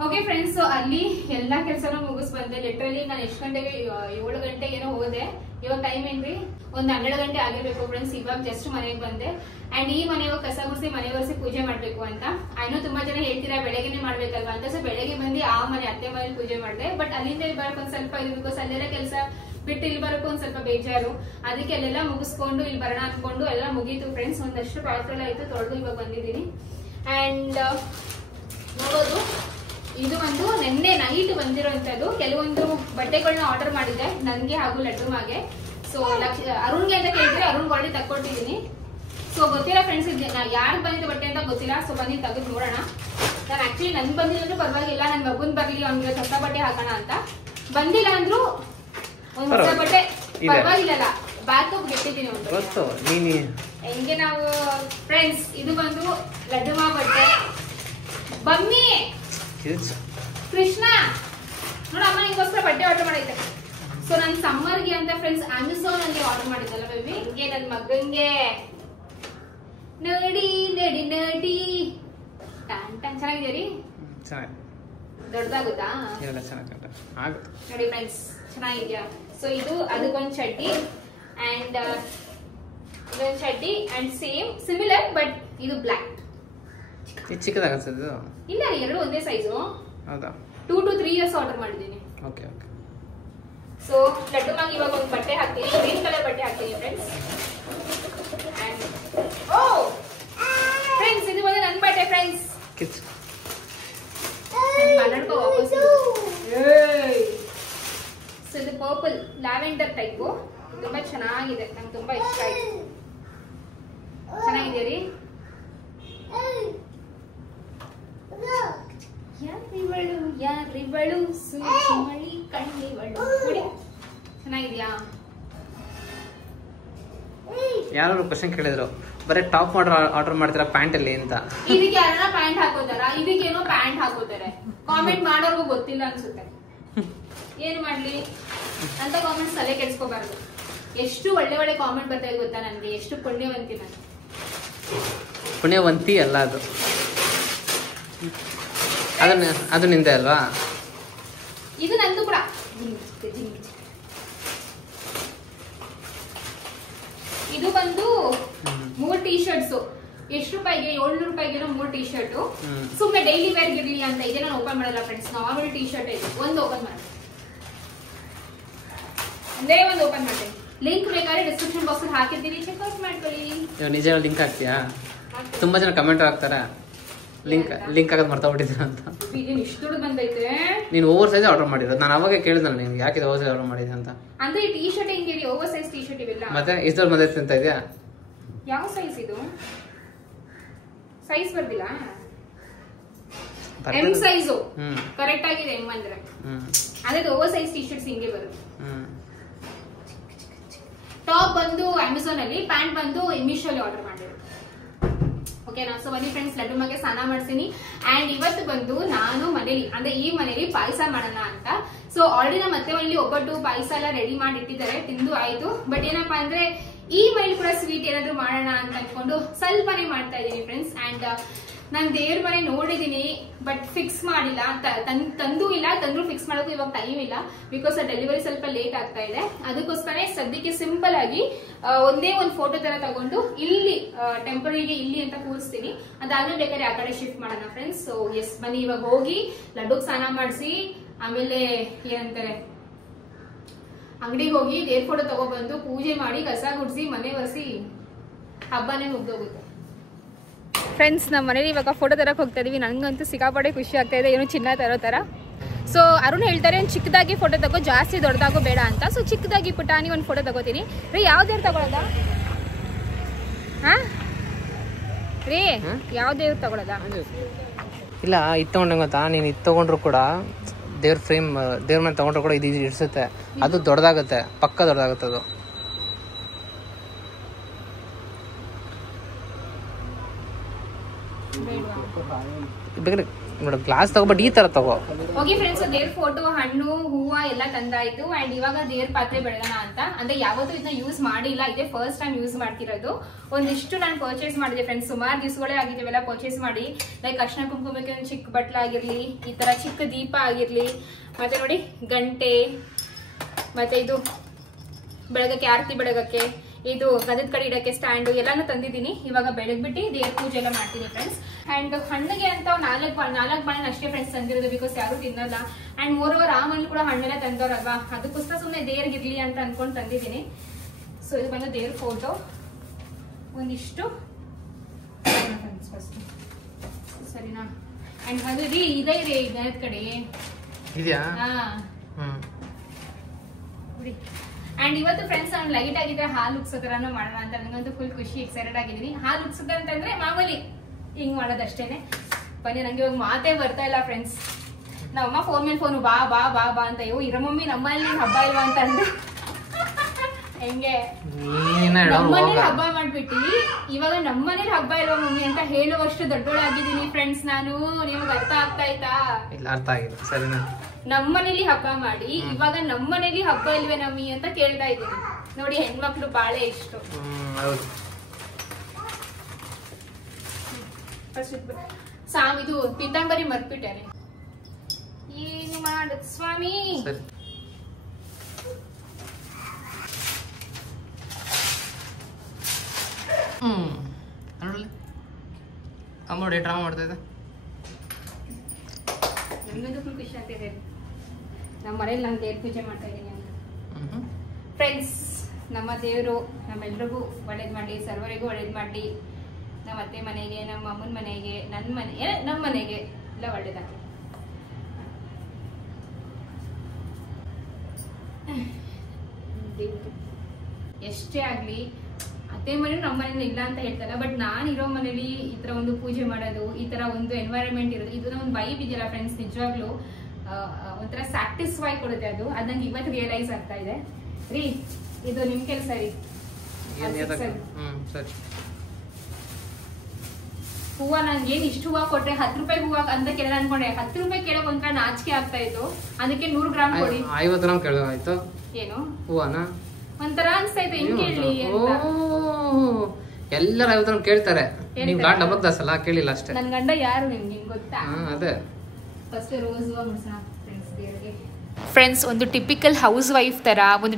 ಓಕೆ ಫ್ರೆಂಡ್ಸ್, ಅಲ್ಲಿ ಎಲ್ಲಾ ಕೆಲಸನೂ ಮುಗಿಸ್ ಬಂದೆ. ಲಿಟ್ರಲಿ ನಾನು ಎಷ್ಟು ಗಂಟೆಗೆ 7 ಗಂಟೆಗೆ ಏನೋ ಹೋದೆ. ಇವಾಗ ಟೈಮ್ ಏನ್ರಿ ಒಂದ್ 12 ಗಂಟೆ ಆಗಿರ್ಬೇಕು ಫ್ರೆಂಡ್ಸ್. ಇವಾಗ ಜಸ್ಟ್ ಮನೆಗೆ ಬಂದೆ. ಅಂಡ್ ಈ ಮನೆ ಕಸ ಗುಡಿಸಿ ಮನೆ ಒರೆಸಿ ಪೂಜೆ ಮಾಡ್ಬೇಕು ಅಂತ. ಐನೋ ತುಂಬಾ ಜನ ಹೇಳ್ತೀರಾ ಬೆಳಗ್ಗೆನೆ ಮಾಡ್ಬೇಕಲ್ವಾ ಅಂತ. ಸೊ ಬೆಳಗ್ಗೆ ಬಂದು ಆ ಮನೆ ಅತ್ತೆ ಮನೇಲಿ ಪೂಜೆ ಮಾಡಿದೆ. ಬಟ್ ಅಲ್ಲಿಂದ ಇಲ್ಲಿ ಬರಕ್ ಒಂದ್ ಸ್ವಲ್ಪ ಇದು, ಬಿಕಾಸ್ ಅಲ್ಲೆಲ್ಲ ಕೆಲಸ ಬಿಟ್ಟು ಇಲ್ಲಿ ಬರಕ್ಕೂ ಒಂದ್ ಸ್ವಲ್ಪ ಬೇಜಾರು. ಅದಕ್ಕೆ ಅಲ್ಲೆಲ್ಲ ಮುಗಿಸ್ಕೊಂಡು ಇಲ್ಲಿ ಬರೋಣ ಅನ್ಕೊಂಡು ಎಲ್ಲ ಮುಗೀತು ಫ್ರೆಂಡ್ಸ್. ಒಂದಷ್ಟು ಪಾತ್ರೆ ಎಲ್ಲ ಆಯ್ತು, ತೊಳೆದು ಇವಾಗ ಬಂದಿದ್ದೀನಿ. ಅಂಡ್ ನೋಡೋದು ಇದು ಒಂದು ನಿನ್ನೆ ನೈಟ್ ಬಂದಿರೋಂಥದ್ದು. ಕೆಲವೊಂದು ಬಟ್ಟೆಗಳನ್ನ ಆರ್ಡರ್ ಮಾಡಿದ್ದೆ ನನ್ಗೆ ಹಾಗೂ ಲಡ್ಡುಮಾಗೆ. ಸೊ ಅರುಣ್ಗೆ ಅಂತ ಕೇಳಿದ್ರೆ ಅರುಣ್ ಆಲ್ರೆಡಿ ತಕ್ಕೊಟ್ಟಿದ್ದೀನಿ. ಸೊ ಗೊತ್ತಿಲ್ಲ ಫ್ರೆಂಡ್ಸ್, ಯಾರು ಬಂದಿದ್ದು ಬಟ್ಟೆ ಅಂತ ಗೊತ್ತಿಲ್ಲ. ಸೊ ಬನ್ನಿ ತೆಗೆದು ನೋಡೋಣ. ನಾನು ಆಕ್ಚುಲಿ ನನ್ ಬಂದಿಲ್ಲ ಪರವಾಗಿಲ್ಲ, ನನ್ ಮಗುನ್ ಬರ್ಲಿ, ಅವ್ನಿಗೆ ಹೊಸ ಬಟ್ಟೆ ಹಾಕೋಣ ಅಂತ. ಬಂದಿಲ್ಲ ಅಂದ್ರು ಒಂದ್ ಹೊಸ ಬಟ್ಟೆ ಪರವಾಗಿಲ್ಲ, ಬ್ಯಾಕಪ್ ಬಿಟ್ಟಿದ್ದೀನಿ ಒಂದು. ಹೆಂಗೆ ನಾವು ಫ್ರೆಂಡ್ಸ್, ಇದು ಬಂದು ಲಡ್ಡುಮಾ ಬಟ್ಟೆ. ಬಮ್ಮಿ ಕೃಷ್ಣ ನೋಡಮ್ಮ, ನಿಂಗೋಸ್ಕರ ಬಟ್ಟೆ ಆರ್ಡರ್ ಮಾಡೈತೆ. ಸೊ ನನ್ ಸಮ್ಮರ್ಗೆ ಅಂತ ಫ್ರೆಂಡ್ಸ್ ಅಮೆಝಾನ್ ಅಲ್ಲಿ ಆರ್ಡರ್ ಮಾಡಿದ್ದಲ್ಲ ಬೇಬಿ. ಹಿಂಗೆ ನನ್ ಮಗಂಗೆ ನಡಿ ನಡಿ ನಡಿ ಚೆನ್ನಾಗಿದೆ ರೀ. ದೊಡ್ಡದಾಗುತ್ತಾ ನೋಡಿ ಫ್ರೆಂಡ್ಸ್, ಚೆನ್ನಾಗಿದ್ಯಾ? ಸೊ ಇದು ಅದಕ್ಕೊಂದು ಚಡ್ಡಿ ಅಂಡ್ ಇದೊಂದು ಚಡ್ಡಿ ಅಂಡ್ ಸೇಮ್ ಸಿಮಿಲರ್, ಬಟ್ ಇದು ಬ್ಲಾಕ್. ಚಿಕ್ಕದಾಗತ್ತದು ಇಲ್ಲ ರೀ, ಎರಡು ಒಂದೇ ಸೈಜು. ಹೌದಾ? 2 to 3 years ಆರ್ಡರ್ ಮಾಡಿದ್ದೀನಿ. Okay okay. ಸೊ ಲಡ್ಡುಮಾಗಿ ಇವಾಗ ಒಂದು ಬಟ್ಟೆ ಹಾಕ್ತೀನಿ, ಗ್ರೀನ್ ಕಲರ್ ಬಟ್ಟೆ ಹಾಕ್ತೀನಿ ಫ್ರೆಂಡ್ಸ್. ಓ ಫ್ರೆಂಡ್ಸ್, ಇದು ಬಂದು ನನ್ನ ಬಟ್ಟೆ ಫ್ರೆಂಡ್ಸ್. ಕನ್ನಡಕ ವಾಪಸ್. ಸೊ ಇದು ಪರ್ಪಲ್ ಲ್ಯಾವೆಂಡರ್ ಟೈಪು, ತುಂಬಾ ಚೆನ್ನಾಗಿದೆ, ನಂಗೆ ತುಂಬಾ ಇಷ್ಟ ಆಯ್ತು. ಚೆನ್ನಾಗಿದೆ ರೀ. ಯಾರಿವಳು ಯಾರಿವಳು ಸೂಚಿಮಳಿ ಕಣ್ಣಿವಳು. ಚೆನ್ನಾಗಿದ್ಯಾ? ಯಾರು ಕ್ವಶನ್ ಕೇಳಿದ್ರು, ಬರೀ ಟಾಪ್ ಆರ್ಡರ್ ಮಾಡ್ತೀರಾ ಪ್ಯಾಂಟ್ ಅಲ್ಲಿ ಅಂತ. ಇದಕ್ಕೆ ಯಾರನ್ನ ಪ್ಯಾಂಟ್ ಹಾಕೋತಾರ? ಇದಕ್ಕೇನೋ ಪ್ಯಾಂಟ್ ಹಾಕೋತಾರೆ. ಕಾಮೆಂಟ್ ಮಾಡೋರ್ಗು ಗೊತ್ತಿಲ್ಲ ಅನ್ಸುತ್ತೆ. ಏನ್ ಮಾಡ್ಲಿ ಅಂತ ಕಾಮೆಂಟ್ಸ್ ತಲೆ ಕೆಡ್ಸ್ಕೋಬಾರ್ದು. ಎಷ್ಟು ಒಳ್ಳೆ ಒಳ್ಳೆ ಕಾಮೆಂಟ್ ಬರ್ತಾ ಇದೆ ಗೊತ್ತಾ ನನ್ಗೆ, ಎಷ್ಟು ಪುಣ್ಯವಂತಿ ನಾನು. ಪುಣ್ಯವಂತಿ ಅಲ್ಲ ಅದು, ಅದು ನಿಂದೆ ಅಲ್ವಾ? ಇದು ನಂದು ಕೂಡ. ಇದು ಬಂದು 3 ಟೀ ಶರ್ಟ್ಸ್. ಎಷ್ಟು ರೂಪಾಯಿಗೆ? 700 ರೂಪಾಯಿಗೆ 3 ಟೀ ಶರ್ಟ್. ಸುಮ್ಮನೆ ಡೈಲಿ ವೇರ್ ಇರ್ಲಿ ಅಂತ ಇದೆ. ನಾನು ಓಪನ್ ಮಾಡಲ್ಲ ಫ್ರೆಂಡ್ಸ್, ನಾರ್ಮಲ್ ಟೀ ಶರ್ಟ್ ಇದೆ. ಒಂದು ಓಪನ್ ಮಾಡಿ, ಒಂದೇ ಒಂದು ಓಪನ್ ಮಾಡಿ. ಲಿಂಕ್ ಬೇಕಾದ್ರೆ ಡಿಸ್ಕ್ರಿಪ್ಷನ್ ಬಾಕ್ಸ್ ಅಲ್ಲಿ ಹಾಕಿರ್ತೀನಿ, ಚೆಕ್ಔಟ್ ಮಾಡ್ಕೊಳ್ಳಿ. ನಿಜ ಲಿಂಕ್ ಹಾಕ್ತೀಯಾ? ತುಂಬಾ ಜನ ಕಮೆಂಟ್ ಹಾಕ್ತಾರೆ ಲಿಂಕ್ ಆಗೋದು ಮರ್ತೋಗ್ಬಿಟ್ಟಿದ್ದೀರ ಅಂತ. ಇಷ್ಟು ದುಡ್ಡು ಬಂದೈತೆ. ನೀನು ಓವರ್ ಸೈಜ್ ಆರ್ಡರ್ ಮಾಡಿರೋದು. ನಾನು ಅವಾಗ ಕೇಳಿದ್ನಲ್ಲ ನಿನ್ಗೆ ಯಾಕೆ ಓವರ್ ಸೈಜ್ ಆರ್ಡರ್ ಮಾಡಿದೆ ಅಂತ. ಅಂದ್ರೆ ಈ ಟೀ ಶರ್ಟ್ ಹೆಂಗೆ ಓವರ್ ಸೈಜ್ ಟೀ ಶರ್ಟ್ ಇವೆಲ್ಲ? ಮತ್ತೆ ಇಷ್ಟೊಂದು ಬಂದೈತೆ ಅಂತ ಇದೆಯಾ? ಯಾವ ಸೈಜ್ ಇದು? ಸೈಜ್ ಬರ್ದಿಲ್ಲ. ಎಂ ಸೈಜು ಕರೆಕ್ಟ್ ಆಗಿದೆ. ಎಂ ಅಂದ್ರೆ ಅದೇ ಓವರ್ ಸೈಜ್ ಟೀ ಶರ್ಟ್ಸ್ ಹಿಂಗೆ ಬರುತ್ತೆ. ಟಾಪ್ ಬಂದು ಅಮೆಝಾನ್ ಅಲ್ಲಿ, ಪ್ಯಾಂಟ್ ಬಂದು ಮೀಶೋ ಅಲ್ಲಿ ಆರ್ಡರ್ ಮಾಡಿರೋದು. ಓಕೆನಾ? ಸೊ ಬನ್ನಿ ಫ್ರೆಂಡ್ಸ್, ಲಡ್ಡುಮಾಗೆ ಸ್ನಾನ ಮಾಡ್ತೀನಿ. ಅಂಡ್ ಇವತ್ತು ಬಂದು ನಾನು ಮನೇಲಿ ಅಂದ್ರೆ ಈ ಮನೇಲಿ ಪಾಯಸ ಮಾಡೋಣ ಅಂತ. ಸೊ ಆಲ್ರೆಡಿ ನಮ್ಮ ಮತ್ತೆ ಮನೇಲಿ ಒಬ್ಬಟ್ಟು ಪಾಯಸ ಎಲ್ಲ ರೆಡಿ ಮಾಡಿ ಇಟ್ಟಿದ್ದಾರೆ, ತಿಂದು ಆಯ್ತು. ಬಟ್ ಏನಪ್ಪಾ ಅಂದ್ರೆ ಈ ಮನೇಲಿ ಕೂಡ ಸ್ವೀಟ್ ಏನಾದ್ರು ಮಾಡೋಣ ಅಂತ ಅನ್ಕೊಂಡು ಸ್ವಲ್ಪನೇ ಮಾಡ್ತಾ ಇದೀನಿ ಫ್ರೆಂಡ್ಸ್. ಅಂಡ್ ನಾನು ದೇವ್ರ ಮನೆ ನೋಡಿದೀನಿ, ಬಟ್ ಫಿಕ್ಸ್ ಮಾಡಿಲ್ಲ, ತಂದೂ ಇಲ್ಲ, ತಂದ್ರು ಫಿಕ್ಸ್ ಮಾಡೋಕ್ಕೂ ಇವಾಗ ಟೈಮ್ ಇಲ್ಲ. ಬಿಕಾಸ್ ಡೆಲಿವರಿ ಸ್ವಲ್ಪ ಲೇಟ್ ಆಗ್ತಾ ಇದೆ. ಅದಕ್ಕೋಸ್ಕರ ಸದ್ಯಕ್ಕೆ ಸಿಂಪಲ್ ಆಗಿ ಒಂದೇ ಒಂದು ಫೋಟೋ ತರ ತಗೊಂಡು ಇಲ್ಲಿ ಟೆಂಪರರಿಗೆ ಇಲ್ಲಿ ಅಂತ ಕೂರಿಸ್ತೀನಿ. ಅದಾದ್ಮೇಲೆ ಬೇಕಾದ್ರೆ ಆ ಕಡೆ ಶಿಫ್ಟ್ ಮಾಡೋಣ ಫ್ರೆಂಡ್ಸ್. ಸೊ ಎಸ್, ಬನ್ನಿ ಇವಾಗ ಹೋಗಿ ಲಡ್ಡುಗ್ ಸ್ನಾನ ಮಾಡಿಸಿ, ಆಮೇಲೆ ಏನಂತಾರೆ ಅಂಗಡಿಗೆ ಹೋಗಿ ದೇವ್ರ ಫೋಟೋ ತಗೊಬಂದು ಪೂಜೆ ಮಾಡಿ ಕಸ ಗುಡಿಸಿ ಮನೆ ಒರೆಸಿ ಹಬ್ಬನೇ ಮುಗ್ದೋಗುತ್ತೆ ಫ್ರೆಂಡ್ಸ್. ನಮ್ಮ ಮನೇಲಿ ಇವಾಗ ಫೋಟೋ ತರಕ್ ಹೋಗ್ತಾ ಇದೀವಿ. ನನಗಂತೂ ಸಿಕ್ಕಾಪಟ್ಟೆ ಖುಷಿ ಆಗ್ತಾ ಇದೆ, ಏನೋ ಚಿನ್ನ ತರೋ ತರ. ಸೊ ಅರುಣ್ ಹೇಳ್ತಾರೆ ಚಿಕ್ಕದಾಗಿ ಫೋಟೋ ತಗೋ, ಜಾಸ್ತಿ ದೊಡ್ಡದಾಗೋ ಬೇಡ ಅಂತ. ಸೊ ಚಿಕ್ಕದಾಗಿ ಪುಟಾಣಿ ಒಂದು ಫೋಟೋ ತಗೋತೀನಿ ರೀ. ಯಾವ ದೇವ್ರು ತಗೊಳೋದ ರೀ? ಯಾವ ದೇವ್ರು ತಗೊಳೋದ? ಇಲ್ಲ, ಇದು ತಗೊಂಡೆ ಗೊತ್ತಾ, ನೀನು ಇದು ತಗೊಂಡ್ರು ಕೂಡ ದೇವ್ರ ಫ್ರೇಮ್ ದೇವ್ರ ಮೇಲೆ ತಗೊಂಡ್ರು ಕೂಡ ಇದು ಇಡ್ಸುತ್ತೆ. ಅದು ದೊಡ್ಡದಾಗುತ್ತೆ, ಪಕ್ಕ ದೊಡ್ಡದಾಗುತ್ತೆ ಅದು. ಬೇಕಾದ್ರೆ ಗ್ಲಾಸ್ ತಗೋಬಟ್ ಈ ತರ ತಗೋ. ಹೋಗಿ ಫ್ರೆಂಡ್ಸ್, ದೇವ್ರ ಫೋಟೋ, ಹಣ್ಣು, ಹೂವ ಎಲ್ಲ ತಂದಾಯ್ತು. ಅಂಡ್ ಇವಾಗ ದೇವ್ರ ಪಾತ್ರೆ ಬೆಳಗೋಣ ಅಂತ. ಅಂದ್ರೆ ಯಾವತ್ತೂ ಇದನ್ನ ಯೂಸ್ ಮಾಡಿಲ್ಲ, ಇದೇ ಫಸ್ಟ್ ಟೈಮ್ ಯೂಸ್ ಮಾಡ್ತಿರೋದು. ಒಂದಿಷ್ಟು ನಾನು ಪರ್ಚೇಸ್ ಮಾಡಿದೆ ಫ್ರೆಂಡ್ಸ್, ಸುಮಾರು ದಿವಸಗಳೇ ಆಗಿದ್ದೇವೆಲ್ಲ ಪರ್ಚೇಸ್ ಮಾಡಿ. ಲೈಕ್ ಅರ್ಶಿನ ಕುಂಕುಮಕ್ಕೆ ಒಂದು ಚಿಕ್ಕ ಬಟ್ಲ ಆಗಿರ್ಲಿ, ಈ ತರ ಚಿಕ್ಕ ದೀಪ ಆಗಿರ್ಲಿ, ಮತ್ತೆ ನೋಡಿ ಗಂಟೆ, ಮತ್ತೆ ಇದು ಬೆಳಗಕ್ಕೆ ಆರತಿ ಬೆಳಗಕ್ಕೆ, ಇದು ಗದದ ಕಡೆ ಇಡಕ್ಕೆ ಸ್ಟ್ಯಾಂಡ್ ಎಲ್ಲಾನು ತಂದಿದ್ದೀನಿ. ಇವಾಗ ಬೆಳಗ್ಬಿಟ್ಟು ದೇವ್ರ ಪೂಜೆ ಎಲ್ಲ ಮಾಡ್ತೀನಿ ಫ್ರೆಂಡ್ಸ್. ಅಂಡ್ ಹಣ್ಣಿಗೆ ಅಂತ ನಾಲ್ಕು ಬಾಳೆ ಅಷ್ಟೇ ಫ್ರೆಂಡ್ಸ್ ತಂದಿರೋದು, ಬಿಕಾಸ್ ಯಾರು ತಿನ್ನಲ್ಲ. ಅಂಡ್ ಮೋರೋವರ್ ಆ ಮನೇಲಿ ಕೂಡ ಹಣ್ಣೆಲ್ಲ ತಂದವ್ರಲ್ವಾ, ಅದಕ್ಕೋಸ್ಕರ ಸುಮ್ಮನೆ ದೇವ್ರಿಗಿರ್ಲಿ ಅಂತ ಅನ್ಕೊಂಡು ತಂದಿದ್ದೀನಿ. ಸೊ ಇದು ಬಂದು ದೇವ್ರ ಫೋಟೋ ಒಂದಿಷ್ಟು ಫಸ್ಟ್, ಸರಿನಾ? ಅಂಡ್ ಅದು ರೀ ಇದೆ ರೀ ಗದದ ಕಡೆ ಇದೆಯಾ? ಅಂಡ್ ಇವತ್ತು ಫ್ರೆಂಡ್ಸ್ ನಾನು ಲೈಟ್ ಆಗಿದ್ರೆ ಹಾಲು ಉಗ್ಸೋ ತರಾನು ಮಾಡೋಣ ಅಂತ ನನಗಂತೂ ಫುಲ್ ಖುಷಿ, ಎಕ್ಸೈಟೆಡ್ ಆಗಿದ್ದೀನಿ. ಹಾಲು ಉಗ್ಸೋದ ಅಂತಂದ್ರೆ ಮಾಮೂಲಿ ಹಿಂಗ್ ಮಾಡೋದಷ್ಟೇನೆ. ಬನ್ನಿ, ನಂಗೆ ಇವಾಗ ಮಾತೇ ಬರ್ತಾ ಇಲ್ಲ ಫ್ರೆಂಡ್ಸ್. ನಮ್ಮಮ್ಮ ಫೋನ್ ಮೇಲೆ ಫೋನು ಬಾ ಬಾ ಬಾ ಬಾ ಅಂತ. ಇವು ಇರೋ ಮಮ್ಮಿ ನಮ್ಮಲ್ಲಿ ಹಬ್ಬ ಇಲ್ವಾ ಅಂತ ಅಂದ್ರೆ ಹೆಂಗೆ ನಮ್ಮನೇಲಿ ಹಬ್ಬ ಮಾಡ್ಬಿಟ್ಟು ಇವಾಗ ನಮ್ಮನೇಲಿ ಹಬ್ಬ ಇಲ್ವಾ ಮಮ್ಮಿ ಅಂತ ಹೇಳುವಷ್ಟು ದೊಡ್ಡೋಳಾಗಿದ್ದೀನಿ ಫ್ರೆಂಡ್ಸ್ ನಾನು. ನಿಮ್ಗೆ ಅರ್ಥ ಆಗ್ತಾ ಆಯ್ತಾ? ಇಲ್ಲ, ಅರ್ಥ ಆಗಿಲ್ಲ. ಸರಿನಾ? ನಮ್ಮನೇಲಿ ಹಬ್ಬ ಮಾಡಿ ಇವಾಗ ನಮ್ಮನೇಲಿ ಹಬ್ಬ ಇಲ್ವೇ ನಮ್ಮಿ ಅಂತ ಕೇಳ್ತಾ ಇದ್ದೀನಿ. ನೋಡಿ, ಹೆಣ್ಮಕ್ಳು ಬಾಳೆ ಎಷ್ಟು. ಇದು ಪಿತಾಂಬರಿ ಮರ್ಬಿಟ್ಟೆ. ಏನು ಮಾಡದ್ ಸ್ವಾಮಿ? ನೋಡಿ ಡ್ರಾಮಾ ಮಾಡ್ತಾ ಇದೆ. ನಮ್ಗಂತೂ ಫುಲ್ ಖುಷಿ ಆಗ್ತಿದೆ. ನಮ್ಮ ಮನೇಲಿ ನಾನು ದೇವ್ರ ಪೂಜೆ ಮಾಡ್ತಾ ಇದ್ದೀನಿ ಅಂತ. ಫ್ರೆಂಡ್ಸ್, ನಮ್ಮ ದೇವರು ನಮ್ಮೆಲ್ರಿಗೂ ಒಳ್ಳೇದು ಮಾಡಲಿ, ಸರ್ವರಿಗೂ ಒಳ್ಳೇದು ಮಾಡಲಿ. ನಮ್ಮ ಅತ್ತೆ ಮನೆಗೆ, ನಮ್ಮ ಅಮ್ಮನ ಮನೆಗೆ, ನಮ್ಮ ಮನೆಗೆ ಎಲ್ಲ ಒಳ್ಳೇದಾಗಲಿ. ಎಷ್ಟೇ ಆಗ್ಲಿ ಅತ್ತೆ ಮನೆ ನಮ್ಮ ಮನೇಲಿ ಇಲ್ಲ ಅಂತ ಹೇಳ್ತಾರೆ, ಬಟ್ ನಾನು ಇರೋ ಮನೇಲಿ ಈ ತರ ಒಂದು ಪೂಜೆ ಮಾಡೋದು, ಈ ತರ ಒಂದು ಎನ್ವೈರನ್ಮೆಂಟ್ ಇರೋದು, ಇದನ್ನ ಒಂದು ವೈಬ್ ಇದೆಯಲ್ಲ ಫ್ರೆಂಡ್ಸ್, ನಿಜವಾಗ್ಲೂ ಒಂಥರ ಸ್ಯಾಟಿಸ್ಫೈ ಕೊಡುತ್ತೆ. ಅದು ನಂಗೆ ಇವತ್ತು ರಿಯಲೈಸ್ ಆಗ್ತಾ ಇದೆ. ರೀ, ಇದು ನಿಮ್ ಕೆಲಸ ರೀ. ಹೂವ ನಂಗೆ ಏನ್ ಇಷ್ಟು ಹೂವ ಕೊಟ್ರೆ 10 ರೂಪಾಯಿ ಹೂವ ಅಂತ ಕೇಳ ಅನ್ಕೊಂಡೆ. 10 ರೂಪಾಯಿ ಕೇಳಕ್ ಒಂಥರ ನಾಚಿಕೆ ಆಗ್ತಾ ಇತ್ತು. ಅದಕ್ಕೆ 100 ಗ್ರಾಮ್ ಕೊಡಿ. 50 ಗ್ರಾಮ್ ಕೇಳಾಯ್ತು. ಏನು ಹೂವನ ಒಂಥರ ಅನ್ಸ್ತಾ ಇತ್ತು, ಹೆಂಗ್ ಕೇಳಲಿ ಅಂತ. ಎಲ್ಲರೂ 50 ಗ್ರಾಮ್ ಕೇಳ್ತಾರೆ. ನೀವು ಲಾಟ್ ಡಬಕ್ ದಾಸಲ್ಲ, ಕೇಳಿಲ್ಲ ಅಷ್ಟೇ. ನನ್ ಗಂಡ ಯಾರು ನಿಮ್ಗೆ ಗೊತ್ತಾ? ಅದೇ ಫಸ್ಟ್ ರೋಸ್ ಹೂವ ಮುಡ್ಸೋಣ ಫ್ರೆಂಡ್ಸ್ ದೇವರಿಗೆ. ಫ್ರೆಂಡ್ಸ್, ಒಂದು ಟಿಪಿಕಲ್ ಹೌಸ್ ವೈಫ್ ಥರ, ಒಂದು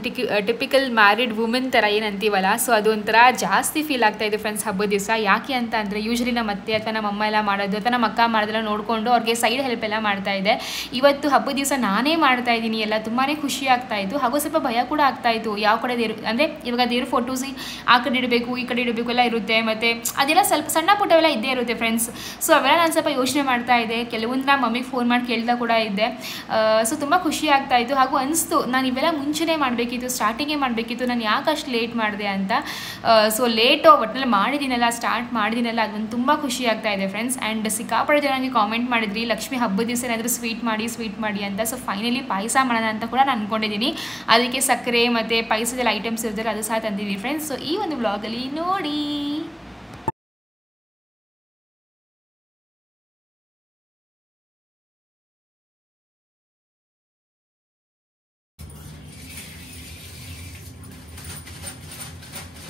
ಟಿಪಿಕಲ್ ಮ್ಯಾರಿಡ್ ವುಮೆನ್ ಥರ ಏನಂತೀವಲ್ಲ, ಸೊ ಅದು ಒಂಥರ ಜಾಸ್ತಿ ಫೀಲ್ ಆಗ್ತಾ ಇದೆ ಫ್ರೆಂಡ್ಸ್ ಹಬ್ಬದ ದಿವಸ. ಯಾಕೆ ಅಂತ ಅಂದರೆ ಯೂಶ್ವಲಿ ನಮ್ಮ ಅತ್ತೆ ಅಥವಾ ನಮ್ಮ ಅಮ್ಮ ಎಲ್ಲ ಮಾಡೋದು ಅಥವಾ ನಮ್ಮ ಅಕ್ಕ ಮಾಡೋದೆಲ್ಲ ನೋಡಿಕೊಂಡು ಅವ್ರಿಗೆ ಸೈಡ್ ಹೆಲ್ಪ್ ಎಲ್ಲ ಮಾಡ್ತಾ ಇದೆ. ಇವತ್ತು ಹಬ್ಬದ ದಿವಸ ನಾನೇ ಮಾಡ್ತಾ ಇದ್ದೀನಿ ಎಲ್ಲ. ತುಂಬಾ ಖುಷಿ ಆಗ್ತಾ ಇತ್ತು, ಹಾಗೂ ಸ್ವಲ್ಪ ಭಯ ಕೂಡ ಆಗ್ತಾ ಇತ್ತು. ಯಾವ ಕಡೆ ದೇವ್ರು ಅಂದರೆ ಇವಾಗ ದೇವ್ರ ಫೋಟೋಸ್ ಆ ಕಡೆ ಇಡಬೇಕು, ಈ ಕಡೆ ಇಡಬೇಕು ಎಲ್ಲ ಇರುತ್ತೆ, ಮತ್ತು ಅದೆಲ್ಲ ಸ್ವಲ್ಪ ಸಣ್ಣ ಪುಟ್ಟವೆಲ್ಲ ಇದ್ದೇ ಇರುತ್ತೆ ಫ್ರೆಂಡ್ಸ್. ಸೊ ಅವೆಲ್ಲ ನಾನು ಸ್ವಲ್ಪ ಯೋಚನೆ ಮಾಡ್ತಾ ಇದ್ದೆ. ಕೆಲವೊಂದು ನಾನು ಮಮ್ಮಿಗೆ ಫೋನ್ ಮಾಡಿ ಕೇಳ್ತಾ ಕೂಡ ಇದ್ದೆ. ಸೊ ತುಂಬ ಖುಷಿ ಆಗ್ತಾ ಇತ್ತು, ಹಾಗೂ ಅನಿಸ್ತು ನಾನು ಇವೆಲ್ಲ ಮುಂಚೆನೇ ಮಾಡಬೇಕಿತ್ತು, ಸ್ಟಾರ್ಟಿಂಗೇ ಮಾಡಬೇಕಿತ್ತು, ನಾನು ಯಾಕೆ ಅಷ್ಟು ಲೇಟ್ ಮಾಡಿದೆ ಅಂತ. ಸೊ ಲೇಟು ಒಟ್ಟಿನಲ್ಲಿ ಮಾಡಿದ್ದೀನಲ್ಲ, ಸ್ಟಾರ್ಟ್ ಮಾಡಿದ್ದೀನಲ್ಲ, ಅದೊಂದು ತುಂಬ ಖುಷಿ ಆಗ್ತಾ ಇದೆ ಫ್ರೆಂಡ್ಸ್. ಆ್ಯಂಡ್ ಸಿಕ್ಕಾಪಟ್ಟೆ ಜನ ನನಗೆ ಕಾಮೆಂಟ್ ಮಾಡಿದ್ರಿ, ಲಕ್ಷ್ಮಿ ಹಬ್ಬದ ದಿವಸ ಏನಾದರೂ ಸ್ವೀಟ್ ಮಾಡಿ ಅಂತ. ಸೊ ಫೈನಲಿ ಪಾಯಸ ಮಾಡೋಣ ಅಂತ ಕೂಡ ನಾನು ಅಂದ್ಕೊಂಡಿದ್ದೀನಿ. ಅದಕ್ಕೆ ಸಕ್ಕರೆ ಮತ್ತು ಪಾಯಸದೆಲ್ಲ ಐಟಮ್ಸ್ ಇರ್ತಾರೆ, ಅದು ಸಹ ತಂದಿದ್ದೀನಿ ಫ್ರೆಂಡ್ಸ್. ಸೊ ಈ ಒಂದು ವ್ಲಾಗಲ್ಲಿ ನೋಡಿ.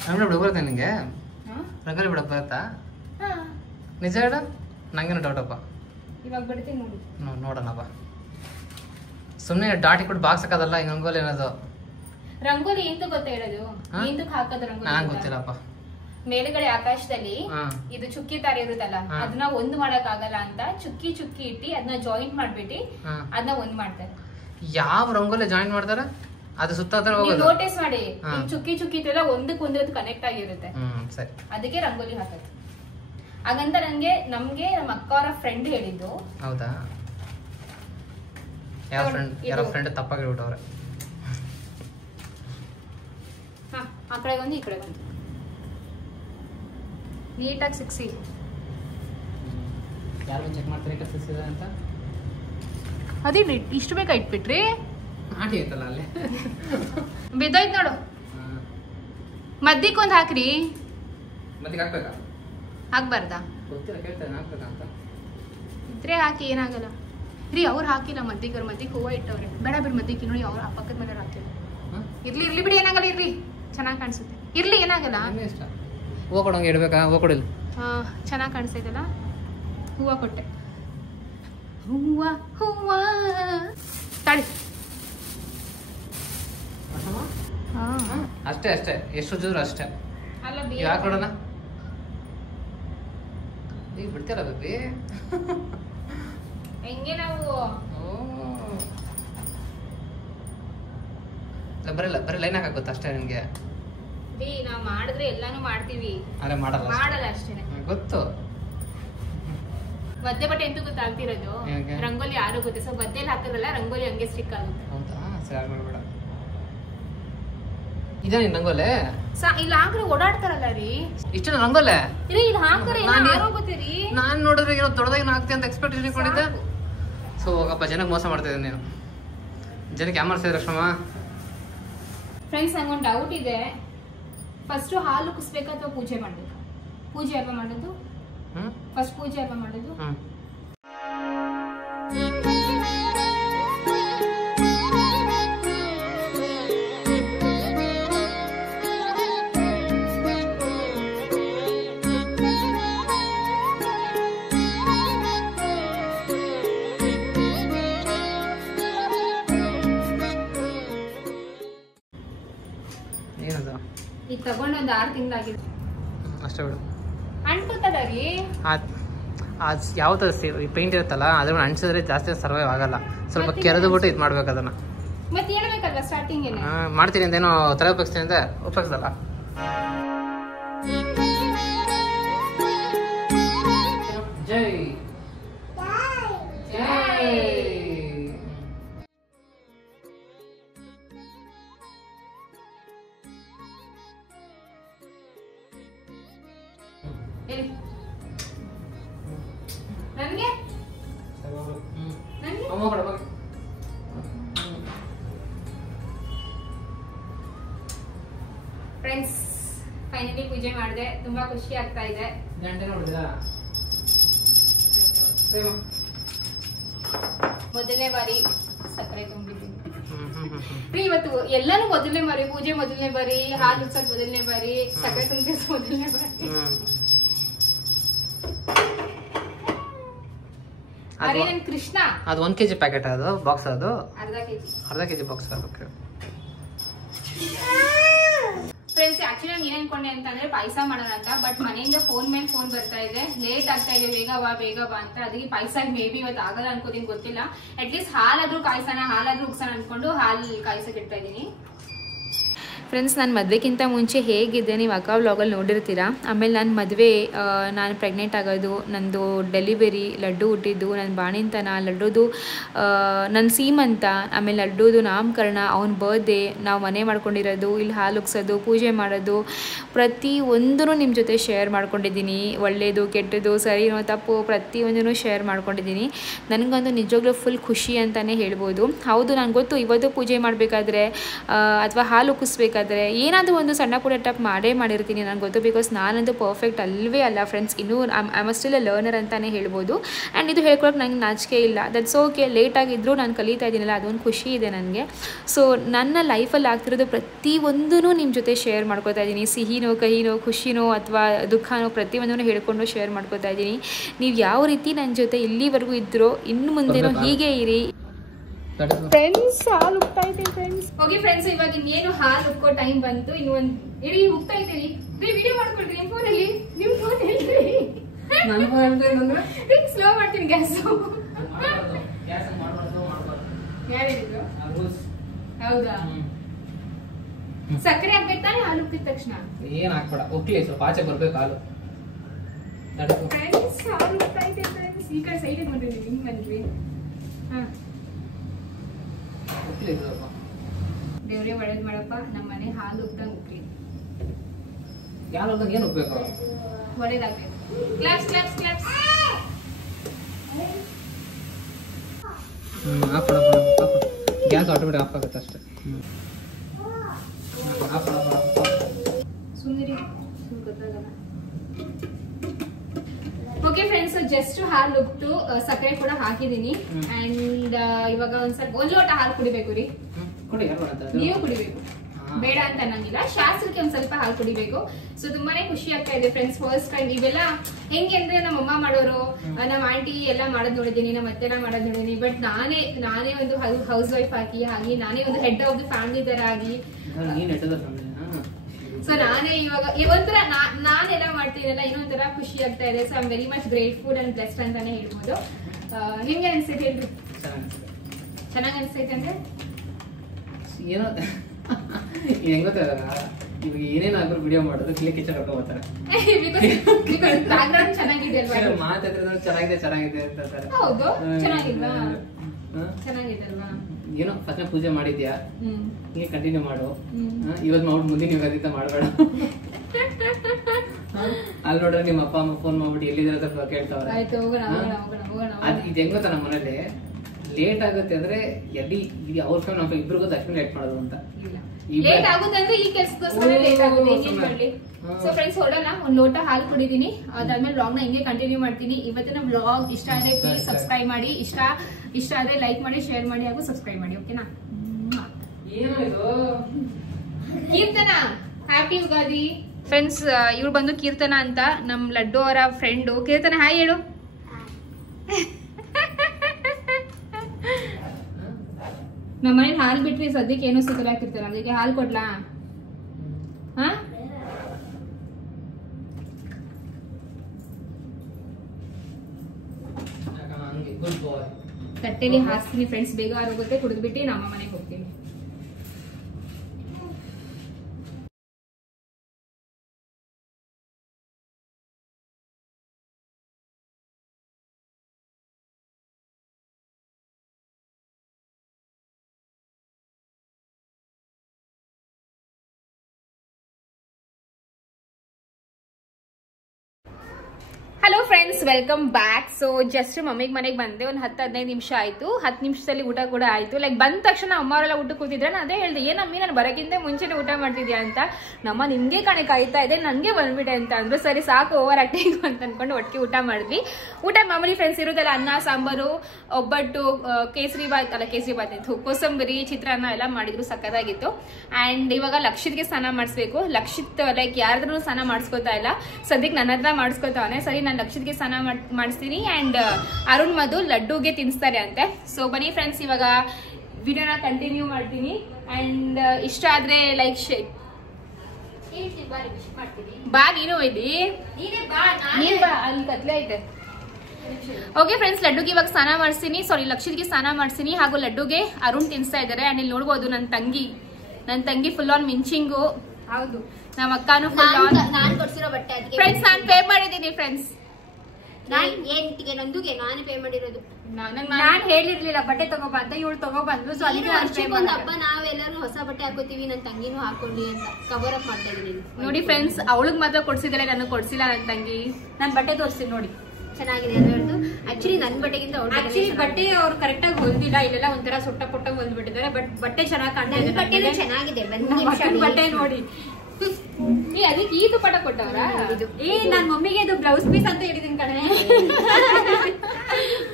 ರಂಗೋಲಿ ಬಿಡಕ್ ಬರುತ್ತೆ ನಿಂಗೆ? ರಂಗೋಲಿ ಬಿಡಕ್ ಬರುತ್ತಾ? ನಿಜ ಹೇಳ, ನಂಗೇನು ಡೌಟಪ್ಪ. ಇವಾಗ ಬಿಡ್ತೀನಿ ನೋಡಿ. ನೋಡೋಣಪ್ಪ. ಸುಮ್ಮನೆ ಡಾಟ್ ಇಟ್ಬಿಟ್ಟು ಬಾಕ್ಸ್ ಹಾಕೋದಲ್ಲ ಈಗ ರಂಗೋಲಿ ಅನ್ನೋದು. ರಂಗೋಲಿ ಎಂತ ಗೊತ್ತಾ ಹೇಳೋದು? ಎಂತಕ್ಕೆ ಹಾಕೋದು ರಂಗೋಲಿ? ನಂಗೆ ಗೊತ್ತಿಲ್ಲಪ್ಪ. ಮೇಲ್ಗಡೆ ಆಕಾಶದಲ್ಲಿ ಇದು ಚುಕ್ಕಿ ತರ ಇರುತ್ತಲ್ಲ, ಅದನ್ನ ಒಂದ್ ಮಾಡಕ್ ಆಗಲ್ಲ ಅಂತ ಚುಕ್ಕಿ ಚುಕ್ಕಿ ಇಟ್ಟಿ ಅದನ್ನ ಜಾಯಿಂಟ್ ಮಾಡ್ಬಿಟ್ಟು ಅದನ್ನ ಒಂದ್ ಮಾಡ್ತಾರೆ. ಯಾವ ರಂಗೋಲಿ ಜಾಯಿಂಟ್ ಮಾಡ್ತಾರ? ಅದು ಸುತ್ತ ನೋಟಿಸ್ ಮಾಡಿ, ಚುಕ್ಕಿ ಚುಕ್ಕಿ ಇಟ್ಟೆಲ್ಲ ಒಂದಕ್ಕೊಂದು ಕನೆಕ್ಟ್ ಆಗಿರುತ್ತೆ. ಸರಿ, ಅದಕ್ಕೆ ರಂಗೋಲಿ ಹಾಕೋದು. ಹಾಗಂತ ನಮ್ಗೆ ನಮ್ಮ ಅಕ್ಕ ಅವರ ಫ್ರೆಂಡ್ ಹೇಳಿದ್ದು. ಹೌದಾ? ಯಾರೋ ಫ್ರೆಂಡ್ ತಪ್ಪಾಗಿ ಹೇಳ್ಬಿಟ್ಟವ್ರೆ. ಆ ಕಡೆ ಬಂದು ಈ ಕಡೆ ಬಂದು ನೀಟಾಗಿ ಸಿಕ್ಸಿ. ಯಾರು ಚೆಕ್ ಮಾಡ್ತಾರೆ ನೀಟಾಗಿ ಸಿಕ್ಸಿದೆ ಅಂತ? ಅದೇ ಇಷ್ಟು ಬೇಕಾ ಇಟ್ಬಿಟ್ರಿ? ನಾಟಿ ಐತಲ್ಲ ಅಲ್ಲಿ ಬಿದ್ದೋಯ್ತು ನೋಡು. ಮದ್ದಿಗೆ ಒಂದು ಹಾಕ್ರಿ. ಮದ್ದಿಗೆ ಹಾಕ್ಬೇಕಾ? ಹಾಕ್ಬಾರ್ದಾ? ಗೊತ್ತಿಲ್ಲ, ಕೇಳ್ತೇನೆ ಹಾಕ್ಬೇಕಂತ. ಇದ್ರೆ ಹಾಕಿ, ಏನಾಗಲ್ಲ ರೀ. ಅವ್ರು ಹಾಕಿಲ್ಲ ಮದ್ದಿಗೆ, ಅವ್ರ ಮದ್ದಿಗೆ ಹೂವು ಇಟ್ಟವ್ರೆ. ಬೇಡ ಬಿಡಿ ಮದ್ದಿಗೆ ನೋಡಿ, ಅವ್ರ ಪಕ್ಕದ ಮೇಲೆ ಹಾಕಿಲ್ಲ. ಇರ್ಲಿ ಬಿಡಿ, ಏನಾಗಲ್ಲ. ಇರ್ಲಿ, ಚೆನ್ನಾಗಿ ಕಾಣಿಸುತ್ತೆ. ಇರ್ಲಿ, ಏನಾಗಲ್ಲ. ಹೂವು ಕೊಡೋಂಗೆ ಇಡ್ಬೇಕಾ? ಹೂವು ಕೊಡಿಲ್ಲ. ಚೆನ್ನಾಗಿ ಕಾಣಿಸ್ತೈತಲ್ಲ. ಹೂವು ಕೊಟ್ಟೆ. ಹೂವ ಹೂವ ತಾಳಿ. ಅಷ್ಟೇ ಅಷ್ಟೇ, ಎಷ್ಟು ಜೋರು ಅಷ್ಟೇ. ಅಲ್ಲ ಯಾಕೆ ನೋಡೋಣ? ಈಗ ಬಿಡ್ತೀರ ಬೇಬಿ? ಹೆಂಗೆ ನಾವು ಬರೀ ಲೈನ್ ಹಾಕುತ್ತೆ ಅಷ್ಟೇ ನಿಮ್ಗೆ. ನಾವ್ ಮಾಡಿದ್ರೆ ಎಲ್ಲಾನು ಮಾಡ್ತೀವಿ, ಮಾಡಲ್ಲ ಅಷ್ಟೇನೆ. ಗೊತ್ತು. ಒದ್ದೆ ಬಟ್ಟೆ ಎಂತೂ ಗೊತ್ತಾಗ್ತಿರೋದು. ರಂಗೋಲಿ ಯಾರು ಗೊತ್ತೆ. ಸೊ ಒದ್ದೆಲ್ಲ ಹಾಕಿದ್ರಲ್ಲ, ರಂಗೋಲಿ ಹಂಗೆ ಸ್ಟಿಕ್ ಆಗುತ್ತೆ. ಹೌದಾ? ಸರಿ, ಮಾಡ್ಬೇಡ. ಇದೇ ನಿನ್ ರಂಗೋಲೆ? ಇಲ್ಲ ಹಾಕ್ರೆ ಓಡಾಡ್ತಾರಲ್ಲ ರೀ. ಇಷ್ಟ ರಂಗೋಲೆ ರೀ? ಇಲ್ಲಿ ಹಾಕ್ರೆ ಆರೋಗುತ್ತೀರಿ. ನಾನ್ ನೋಡಿದ್ರೆ ಏನೋ ದೊಡ್ಡದಾಗಿ ಹಾಕ್ತಿ ಅಂತ ಎಕ್ಸ್ಪೆಕ್ಟೇಷನ್ ಇಟ್ಕೊಂಡಿದ್ದೆ. ಸೊ ಹೋಗಪ್ಪ, ಜನಕ್ಕೆ ಮೋಸ ಮಾಡ್ತಾ ಇದ್ದೀನಿ ನೀನು. ಜನಕ್ಕೆ ಯಾವ ಮಾಡ್ತಿದ್ರೆ ಶ್ರಮ? ಫ್ರೆಂಡ್ಸ್, ನಂಗೊಂದು ಡೌಟ್ ಇದೆ. ಫಸ್ಟ್ ಹಾಲು ಕುಸ್ಬೇಕಾ ಅಥವಾ ಪೂಜೆ ಮಾಡ್ಬೇಕಾ? ಪೂಜೆ ಅಲ್ವಾ ಮಾಡೋದು? ಫಸ್ಟ್ ಪೂಜೆ ಅಲ್ವಾ ಮಾಡೋದು? ಈಗ ತಗೊಂಡು ಒಂದು 6 ತಿಂಗಳಾಗಿದೆ ಅಷ್ಟೇ ಬಿಡು. ಅಂಟ್ಕೋತದ ರೀ. ಯಾವ್ದು ಪೇಂಟ್ ಇರುತ್ತಲ್ಲ ಅದನ್ನ ಅಂಟಿಸಿದ್ರೆ ಜಾಸ್ತಿ ಸರ್ವೈವ್ ಆಗಲ್ಲ. ಸ್ವಲ್ಪ ಕೆರೆದು ಬಿಟ್ಟು ಇದು ಮಾಡ್ಬೇಕು ಅದನ್ನ. ಮತ್ತೆ ಹೇಳ್ಬೇಕಲ್ವಾ ಸ್ಟಾರ್ಟಿಂಗ್? ಮಾಡ್ತೀನಿ ಅಂತ ಏನೋ ತಲೆ ಉಪಯೋಗಿಸ್ತೀನಿ ಅಂತ ಉಪಯೋಗಿಸಲ್ಲ. ಜೈ ಜೈ. ನನಗೆ ಫ್ರೆಂಡ್ಸ್, ಫೈನಲಿ ಪೂಜೆ ಮಾಡಿದೆ. ತುಂಬಾ ಖುಷಿ ಆಗ್ತಾ ಇದೆ. ಮೊದಲನೇ ಬಾರಿ ಸಕ್ಕರೆ ತುಂಬಿದ್ದೀನಿ. ಇವತ್ತು ಎಲ್ಲಾನು ಮೊದಲನೇ ಬಾರಿ. ಪೂಜೆ ಮೊದಲನೇ ಬಾರಿ, ಹಾಲು ಉತ್ಸವ ಮೊದಲನೇ ಬಾರಿ, ಸಕ್ಕರೆ ತುಂಬಿಸ್ ಮೊದಲನೇ ಬಾರಿ. ಅರೆ ನನ್ ಕೃಷ್ಣ. ಅದು 1 kg ಪ್ಯಾಕೆಟ್, ಅದು ಬಾಕ್ಸ್, ಅದು ಅರ್ಧ ಕೆಜಿ ಬಾಕ್ಸ್. ಫ್ರೆಂಡ್ಸ್, ಆಕ್ಚುಲಿ ನಾನು ಏನ್ ಅನ್ಕೊಂಡೆ ಅಂತಂದ್ರೆ ಪಾಯಸ ಮಾಡೋಣ ಅಂತ. ಬಟ್ ಮನೆಯಿಂದ ಫೋನ್ ಮೇಲೆ ಫೋನ್ ಬರ್ತಾ ಇದೆ, ಲೇಟ್ ಆಗ್ತಾ ಇದೆ, ಬೇಗ ಬಾ ಅಂತ. ಅದಕ್ಕೆ ಪಾಯಸ ಮೇ ಬಿ ಇವತ್ತು ಆಗಲ್ಲ ಅನ್ಕೋತೀನಿ, ಗೊತ್ತಿಲ್ಲ. ಅಟ್ಲೀಸ್ಟ್ ಹಾಲಾದ್ರೂ ಹಾಲಾದ್ರೂ ಉಗ್ಸೋಣ ಅನ್ಕೊಂಡು ಹಾಲು ಕಾಯಿಸಕ್ಕೆ ಇಡ್ತಾ ಇದೀನಿ. ಫ್ರೆಂಡ್ಸ್, ನಾನು ಮದುವೆಗಿಂತ ಮುಂಚೆ ಹೇಗಿದೆ ನೀವು ಅಕ್ಕ ವ್ಲಾಗಲ್ಲಿ ನೋಡಿರ್ತೀರ. ಆಮೇಲೆ ನಾನು ಮದುವೆ, ನಾನು ಪ್ರೆಗ್ನೆಂಟ್ ಆಗೋದು, ನಂದು ಡೆಲಿವರಿ, ಲಡ್ಡು ಹುಟ್ಟಿದ್ದು, ನನ್ನ ಬಾಣಿಂತನ, ಲಡ್ಡುದು ನನ್ನ ಸೀಮಂತ, ಆಮೇಲೆ ಲಡ್ಡುದು ನಾಮಕರಣ, ಅವನ ಬರ್ಡೇ, ನಾವು ಮನೆ ಮಾಡ್ಕೊಂಡಿರೋದು, ಇಲ್ಲಿ ಹಾಲು ಉಗ್ಸೋದು, ಪೂಜೆ ಮಾಡೋದು, ಪ್ರತಿಯೊಂದೂ ನಿಮ್ಮ ಜೊತೆ ಶೇರ್ ಮಾಡ್ಕೊಂಡಿದ್ದೀನಿ. ಒಳ್ಳೆಯದು, ಕೆಟ್ಟದ್ದು, ಸರಿನೋ ತಪ್ಪು, ಪ್ರತಿಯೊಂದೂ ಶೇರ್ ಮಾಡ್ಕೊಂಡಿದ್ದೀನಿ. ನನಗಂತೂ ನಿಜವಾಗ್ಲೂ ಫುಲ್ ಖುಷಿ ಅಂತಲೇ ಹೇಳ್ಬೋದು. ಹೌದು, ನನಗೆ ಗೊತ್ತು ಇವತ್ತು ಪೂಜೆ ಮಾಡಬೇಕಾದ್ರೆ ಅಥವಾ ಹಾಲು ಉಗ್ಸ್ಬೇಕು ಮಾಡಬೇಕಾದ್ರೆ ಏನಾದರೂ ಒಂದು ಸಣ್ಣ ಪುಟ್ಟ ಟಪ್ ಮಾಡಿರ್ತೀನಿ ನನಗೆ ಗೊತ್ತು. ಬಿಕಾಸ್ ನಾನಂತೂ ಪರ್ಫೆಕ್ಟ್ ಅಲ್ವೇ ಅಲ್ಲ ಫ್ರೆಂಡ್ಸ್, ಇನ್ನೂ I am still A learner ಅಂತಲೇ ಹೇಳ್ಬೋದು. ಆ್ಯಂಡ್ ಇದು ಹೇಳ್ಕೊಳಕ್ಕೆ ನಂಗೆ ನಾಚಿಕೆ ಇಲ್ಲ. ದಟ್ಸ್ ಓಕೆ, ಲೇಟಾಗಿದ್ದರೂ ನಾನು ಕಲಿತಾ ಇದ್ದೀನಲ್ಲ ಅದೊಂದು ಖುಷಿ ಇದೆ ನನಗೆ. ಸೊ ನನ್ನ ಲೈಫಲ್ಲಿ ಆಗ್ತಿರೋದು ಪ್ರತಿಯೊಂದೂ ನಿಮ್ಮ ಜೊತೆ ಶೇರ್ ಮಾಡ್ಕೊತಾ ಇದ್ದೀನಿ. ಸಿಹಿನೋ ಕಹಿನೋ ಖುಷಿನೋ ಅಥವಾ ದುಃಖನೋ ಪ್ರತಿಯೊಂದನ್ನು ಹೇಳ್ಕೊಂಡು ಶೇರ್ ಮಾಡ್ಕೊತಾ ಇದ್ದೀನಿ. ನೀವು ಯಾವ ರೀತಿ ನನ್ನ ಜೊತೆ ಇಲ್ಲಿವರೆಗೂ ಇದ್ರೋ ಇನ್ನು ಮುಂದೆನೋ ಹೀಗೆ ಇರಿ ಫ್ರೆಂಡ್ಸ್. ಹಾಲು ಉಗ್ತಾ ಇದೆ ಫ್ರೆಂಡ್ಸ್. ಓಕೆ ಫ್ರೆಂಡ್ಸ್, ಇವಾಗ ಇನ್ನೇನು ಹಾಲು ಉಕ್ಕೋ ಟೈಮ್ ಬಂತು. ಇನ್ನು ಒಂದು ಇಡೀ ಉಗ್ತಾ ಇದ್ದೀವಿ. ವಿಡಿಯೋ ಮಾಡ್ಕೊಳ್ರಿ ನಿಮ್ಮ ಫೋನಲ್ಲಿ. ನಿಮ್ಮ ಫೋನ್ ಹೇಳ್ರಿ, ಸ್ಲೋ ಮಾಡ್ತೀನಿ ಗ್ಯಾಸ್. ಹೌದಾ? ಸಕ್ಕರೆ ಹಾಕ್ಬೇಕು ತಾನೆ ಹಾಲು ಉಕ್ಕಿದ ತಕ್ಷಣ? ಏನ್ ಹಾಕ್ಬೇಡ, ಉಕ್ಲಿ ಸ್ವಲ್ಪ ಆಚೆ ಬರ್ಬೇಕು ಹಾಲು. ಫ್ರೆಂಡ್ಸ್ ಹಾಲು ಉಕ್ತಾ ಇದೆ ಫ್ರೆಂಡ್ಸ್. ಈ ಕಡೆ ಸೈಡ್ ಬಂದಿದ್ದೀವಿ, ಹಿಂಗ್ ಬಂದ್ವಿ. ದೇವ್ರೇ ಒಳ್ಳೇದ್ ಮಾಡಪ್ಪ, ನಮ್ಮ ಮನೆ ಹಾಲು ಉಗ್ದಂಗ್ ಉಕ್ಲಿ. ಯಾವಾಗ ಏನ್ ಉಗ್ಬೇಕು? ಒಳ್ಳೇದಾಗ್ಬೇಕು. Claps claps claps. Gas automatic off ಆಗುತ್ತೆ ಅಷ್ಟೇ. ಸುಂದರಿ ಗೊತ್ತಾಗಲ್ಲ. ಓಕೆ ಫ್ರೆಂಡ್ಸ್, ಜಸ್ಟ್ ಹಾಲು ಉಗ್ತು, ಸಕ್ಕರೆ ಕೂಡ ಹಾಕಿದೀನಿ. ಅಂಡ್ ಇವಾಗ ಒಂದ್ ಸ್ವಲ್ಪ ಒಂದ್ ಲೋಟ ಹಾಲು ಕುಡಿಬೇಕು ರೀ. ನೀವು ಕುಡಿಬೇಕು, ಬೇಡ ಅಂತ ಅನ್ನಂಗಿಲ್ಲ. ಶಾಸ್ತ್ರಕ್ಕೆ ಒಂದ್ ಸ್ವಲ್ಪ ಹಾಲು ಕುಡಿಬೇಕು. ಸೊ ತುಂಬಾನೇ ಖುಷಿ ಆಗ್ತಾ ಇದೆ ಫ್ರೆಂಡ್ಸ್. ಫಸ್ಟ್ ಟೈಮ್ ಇವೆಲ್ಲ ಹೆಂಗೆ ಅಂದ್ರೆ ನಮ್ಮ ಅಮ್ಮ ಮಾಡೋರು, ನಮ್ಮ ಆಂಟಿ ಎಲ್ಲ ಮಾಡೋದ್ ನೋಡಿದೀನಿ, ನಮ್ಮ ಅತ್ತೆಲ್ಲ ಮಾಡೋದ್ ನೋಡಿದೀನಿ. ಬಟ್ ನಾನೇ ಒಂದು ಹೌಸ್ ವೈಫ್ ಆಗಿ, ಹಾಗೆ ನಾನೇ ಒಂದು ಹೆಡ್ ಆಫ್ ದಿ ಫ್ಯಾಮಿಲಿ ತರ ಆಗಿ, ಸೊ ನಾನೇ ಇವಾಗ ಒಂಥರ ನಾನೆಲ್ಲ ಮಾಡ್ತೀನಲ್ಲ, ಇನ್ನೊಂಥರ ಖುಷಿ ಆಗ್ತಾ ಇದೆ. So I am very much grateful and blessed ಅಂತಾನೆ ಹೇಳ್ಬೋದು. ಹೆಂಗೆ ಅನ್ಸ್ತೈತೆ ಹೇಳ್ರಿ? ಚೆನ್ನಾಗಿ ಅನ್ಸ್ತೈತೆ ಅಂದ್ರೆ ಏನೋ ಹೆಂಗ್ ಗೊತ್ತಾಗ, ಇವಾಗ ಏನೇನಾದ್ರೂ ವಿಡಿಯೋ ಮಾಡಿದ್ರು ಕ್ಲಿಕ್ ಹೆಚ್ಚು ಕರ್ಕೊಂಡ್ ಬರ್ತಾರೆ. ಬ್ಯಾಕ್ಗ್ರೌಂಡ್ ಚೆನ್ನಾಗಿದೆ ಅಲ್ವಾ? ಮಾತಾಡಿದ್ರೆ ಚೆನ್ನಾಗಿದೆ ಅಂತ. ಹೌದು, ಚೆನ್ನಾಗಿಲ್ವಾ? ಚೆನ್ನಾಗಿದೆ ಅಲ್ವಾ? ಏನೋ ಫಸ್ಟ್ ಪೂಜೆ ಮಾಡಿದ್ಯಾ, ಹಿಂಗೆ ಕಂಟಿನ್ಯೂ ಮಾಡು. ಇವತ್ತು ಮಾಡ್ಬಿಟ್ಟು ಮುಂದಿನ ಯುಗಾದಿ ಮಾಡಬೇಡ. ಅಲ್ಲಿ ನೋಡ್ರೆ ನಿಮ್ಮ ಅಪ್ಪ ಅಮ್ಮ ಫೋನ್ ಮಾಡ್ಬಿಟ್ಟು ಎಲ್ಲಿದ್ರೆ ಕೇಳ್ತಾವ್ರೆ. ಇದು ಹೆಂಗ್ ಗೊತ್ತಾ, ನಮ್ಮ ಮನೇಲಿ ಲೇಟ್ ಆಗುತ್ತೆ ಅಂದ್ರೆ ಎಲ್ಲಿ ಅವ್ರ ಫೋನ್ ನಮ್ಮ ಇಬ್ರಿಗೂ ತಕ್ಷಣ ಲೇಟ್ ಮಾಡೋದು ಅಂತ. ಲೇಟ್ ಆಗುತ್ತೆ ಅಂದ್ರೆ ಈ ಕೆಲಸಕ್ಕೋಸ್ಕರ ಲೇಟ್ ಆಗುತ್ತೆ. ಸೊ ಫ್ರೆಂಡ್ಸ್ ಹೊರಡೋಣ. ಒಂದ್ ಲೋಟ ಹಾಲು ಕುಡಿದೀನಿ, ಅದಾದ್ಮೇಲೆ ವ್ಲಾಗ್ ನ ಹಿಂಗೆ ಕಂಟಿನ್ಯೂ ಮಾಡ್ತೀನಿ. ಇವತ್ತಿನ ವ್ಲಾಗ್ ಇಷ್ಟ ಆದ್ರೆ ಪ್ಲೀಸ್ ಸಬ್ಸ್ಕ್ರೈಬ್ ಮಾಡಿ. ಇಷ್ಟ ಆದ್ರೆ ಲೈಕ್ ಮಾಡಿ, ಶೇರ್ ಮಾಡಿ ಹಾಗೂ ಸಬ್ಸ್ಕ್ರೈಬ್ ಮಾಡಿ. ಓಕೆನಾ? ಕೀರ್ತನ, ಹ್ಯಾಪಿ ಯುಗಾದಿ ಫ್ರೆಂಡ್ಸ್. ಇವ್ರು ಬಂದು ಕೀರ್ತನ ಅಂತ, ನಮ್ ಲಡ್ಡು ಅವರ ಫ್ರೆಂಡು. ಕೀರ್ತನ ಹಾಯ್ ಹೇಳು. ನಮ್ಮ ಮನೇಲಿ ಹಾಲು ಬಿಟ್ರಿ ಸದ್ಯಕ್ಕೆ ಏನೋ ಸಿಗಲ್ಲ ಕೀರ್ತನ, ಅದಕ್ಕೆ ಹಾಲು ಕೊಡ್ಲಾ? ಹಾ, ತಟ್ಟೆಲಿ ಹಾಕ್ತೀನಿ ಫ್ರೆಂಡ್ಸ್. ಬೇಗ ಆರೋಗುತ್ತೆ, ಕುಡಿದ್ಬಿಟ್ಟು ನಮ್ಮ ಮನೆಗೆ ಹೋಗ್ತೀನಿ. Hello friends, welcome back. So just ಮಮ್ಮಿಗೆ ಮನೆಗೆ ಬಂದೆ, ಒಂದು 10-15 ನಿಮಿಷ ಆಯ್ತು. 10 ನಿಮಿಷದಲ್ಲಿ ಊಟ ಕೂಡ ಆಯ್ತು. ಲೈಕ್ ಬಂದ ತಕ್ಷಣ ಅಮ್ಮವರೆಲ್ಲ ಊಟ ಕೂತಿದ್ರೆ ನಾನು ಅದೇ ಹೇಳ್ದೆ, ಏನಮ್ಮಿ ನಾನು ಬರೋಕ್ಕಿಂತ ಮುಂಚೆನೆ ಊಟ ಮಾಡ್ತಿದ್ಯಾ ಅಂತ. ನಮ್ಮ ನಿಮ್ಗೆ ಕಣೆ ಕಾಯ್ತಾ ಇದೆ, ನನಗೆ ಬಂದ್ಬಿಟ್ಟೆ ಅಂತ ಅಂದ್ರು. ಸರಿ ಸಾಕು ಓವರ್ ಆಕ್ಟಿಂಗ್ ಅಂತ ಅನ್ಕೊಂಡು ಒಟ್ಟಿಗೆ ಊಟ ಮಾಡಿದ್ವಿ. ಊಟ ಮಾಮೂಲಿ ಫ್ರೆಂಡ್ಸ್ ಇರುತ್ತಲ್ಲ, ಅನ್ನ ಸಾಂಬಾರು, ಒಬ್ಬಟ್ಟು, ಕೇಸರಿ ಬಾತ್ ಇತ್ತು, ಕೋಸಂಬರಿ, ಚಿತ್ರಾನ್ನ ಎಲ್ಲ ಮಾಡಿದ್ರು, ಸಕ್ಕತ್ತಾಗಿತ್ತು. ಅಂಡ್ ಇವಾಗ ಲಕ್ಷಿತ್ಗೆ ಸ್ನಾನ ಮಾಡಿಸ್ಬೇಕು. ಲಕ್ಷಿತ್ ಲೈಕ್ ಯಾರಾದ್ರೂ ಸ್ನಾನ ಮಾಡಿಸ್ಕೊತಾ ಇಲ್ಲ, ಸದ್ಯಕ್ಕೆ ನನ್ನ ಹತ್ರ ಮಾಡಿಸ್ಕೊತಾವನೆ. ಸರಿ, ನಾನು ಲಕ್ಷಿತ್ಗೆ ಸ್ನಾನ ಮಾಡಿಸ್ತೀನಿ. ಅಂಡ್ ಅರುಣ್ ಮಧು ಲಡ್ಡುಗೆ ತಿನ್ನಿಸ್ತಾರೆ ಅಂತೆ. ಸೊ ಬನ್ನಿ ಫ್ರೆಂಡ್ಸ್, ಇವಾಗ ವಿಡಿಯೋನ ಕಂಟಿನ್ಯೂ ಮಾಡ್ತೀನಿ. ಅಂಡ್ ಇಷ್ಟ ಆದ್ರೆ ಲೈಕ್ ಶೇರ್ ಬಾ. ನೀನು ಇಲ್ಲಿ ಅಲ್ಲಿ ಕತ್ಲೆ ಐತೆ. ಓಕೆ ಫ್ರೆಂಡ್ಸ್, ಲಡ್ಡುಗೆ ಇವಾಗ ಸ್ನಾನ ಮಾಡಿಸ್ತೀನಿ. ಸಾರಿ, ಲಕ್ಷಿತ್ಗೆ ಸ್ನಾನ ಮಾಡಿಸ್ತೀನಿ. ಹಾಗೂ ಲಡ್ಡುಗೆ ಅರುಣ್ ತಿನ್ನಿಸ್ತಾ ಇದ್ದಾರೆ. ಅಂಡ್ ಇಲ್ಲಿ ನೋಡ್ಬೋದು ನನ್ನ ತಂಗಿ ಫುಲ್ ಆನ್ ಮಿಂಚಿಂಗು. ಹೌದು, ನಮ್ಮ ಅಕ್ಕನು ಫುಲ್ ಆನ್. ನಾನ್ ಕೊಡ್ಸಿರೋ ಬಟ್ಟೆ ಅದಕ್ಕೆ ಫ್ರೆಂಡ್ಸ್ ನಾನು ಪೇ ಮಾಡಿದ್ದೀನಿ ಫ್ರೆಂಡ್ಸ್. ನಂದುಗೆ ನಾನೇ ಪೇ ಮಾಡಿರೋದು. ನಾನ್ ಹೇಳಿರ್ಲಿಲ್ಲ ಬಟ್ಟೆ ತಗೋಬ ಅಂತ, ಇವಳು ತಗೋಬಂದ್ಲು. ಸೊ ಅದಕ್ಕೆ ವರ್ಷಕ್ಕೊಂದು ಹಬ್ಬ ನಾವೆಲ್ಲರೂ ಹೊಸ ಬಟ್ಟೆ ಹಾಕೋತೀವಿ, ನನ್ ತಂಗಿನೂ ಹಾಕೊಂಡಿ ಅಂತ ಕವರ್ ಅಪ್ ಮಾಡ್ತಾ ಇದೀನಿ. ನೋಡಿ ಫ್ರೆಂಡ್ಸ್, ಅವಳಿಗೆ ಮಾತ್ರ ಕೊಡ್ಸಿದಾಳೆ, ನನಗೆ ಕೊಡ್ಸಿಲ್ಲ ನನ್ನ ತಂಗಿ. ನಾನ್ ಬಟ್ಟೆ ತೋರಿಸ್ತೀನಿ ನೋಡಿ. ಚೆನ್ನಾಗಿದೆ ಅನ್ನೋದು. ಆಕ್ಚುಲಿ ನನ್ ಬಟ್ಟೆಗಿಂತ ಬಟ್ಟೆ ಅವ್ರು ಕರೆಕ್ಟ್ ಆಗಿ ಹೊಲ್ದಿಲ್ಲ, ಇಲ್ಲೆಲ್ಲ ಒಂಥರ ಸೊಟ್ಟ ಪುಟ್ಟ ಹೊಲ್ದ್ಬಿಟ್ಟಿದ್ದಾರೆ. ಬಟ್ ಬಟ್ಟೆ ಚೆನ್ನಾಗಿ ಕಾಣ್ತಾ ಇದೆ. ಬಟ್ಟೆ ಚೆನ್ನಾಗಿದೆ. ಬಟ್ಟೆ ನೋಡಿ ಅದಕ್ಕೆ ಈ ದುಪ್ಪಟ ಕೊಟ್ಟವ್ರ. ನನ್ ಮಮ್ಮಿಗೆ ಇದು ಬ್ಲೌಸ್ ಪೀಸ್ ಅಂತ ಹೇಳಿದೀನಿ ಕಣೆ.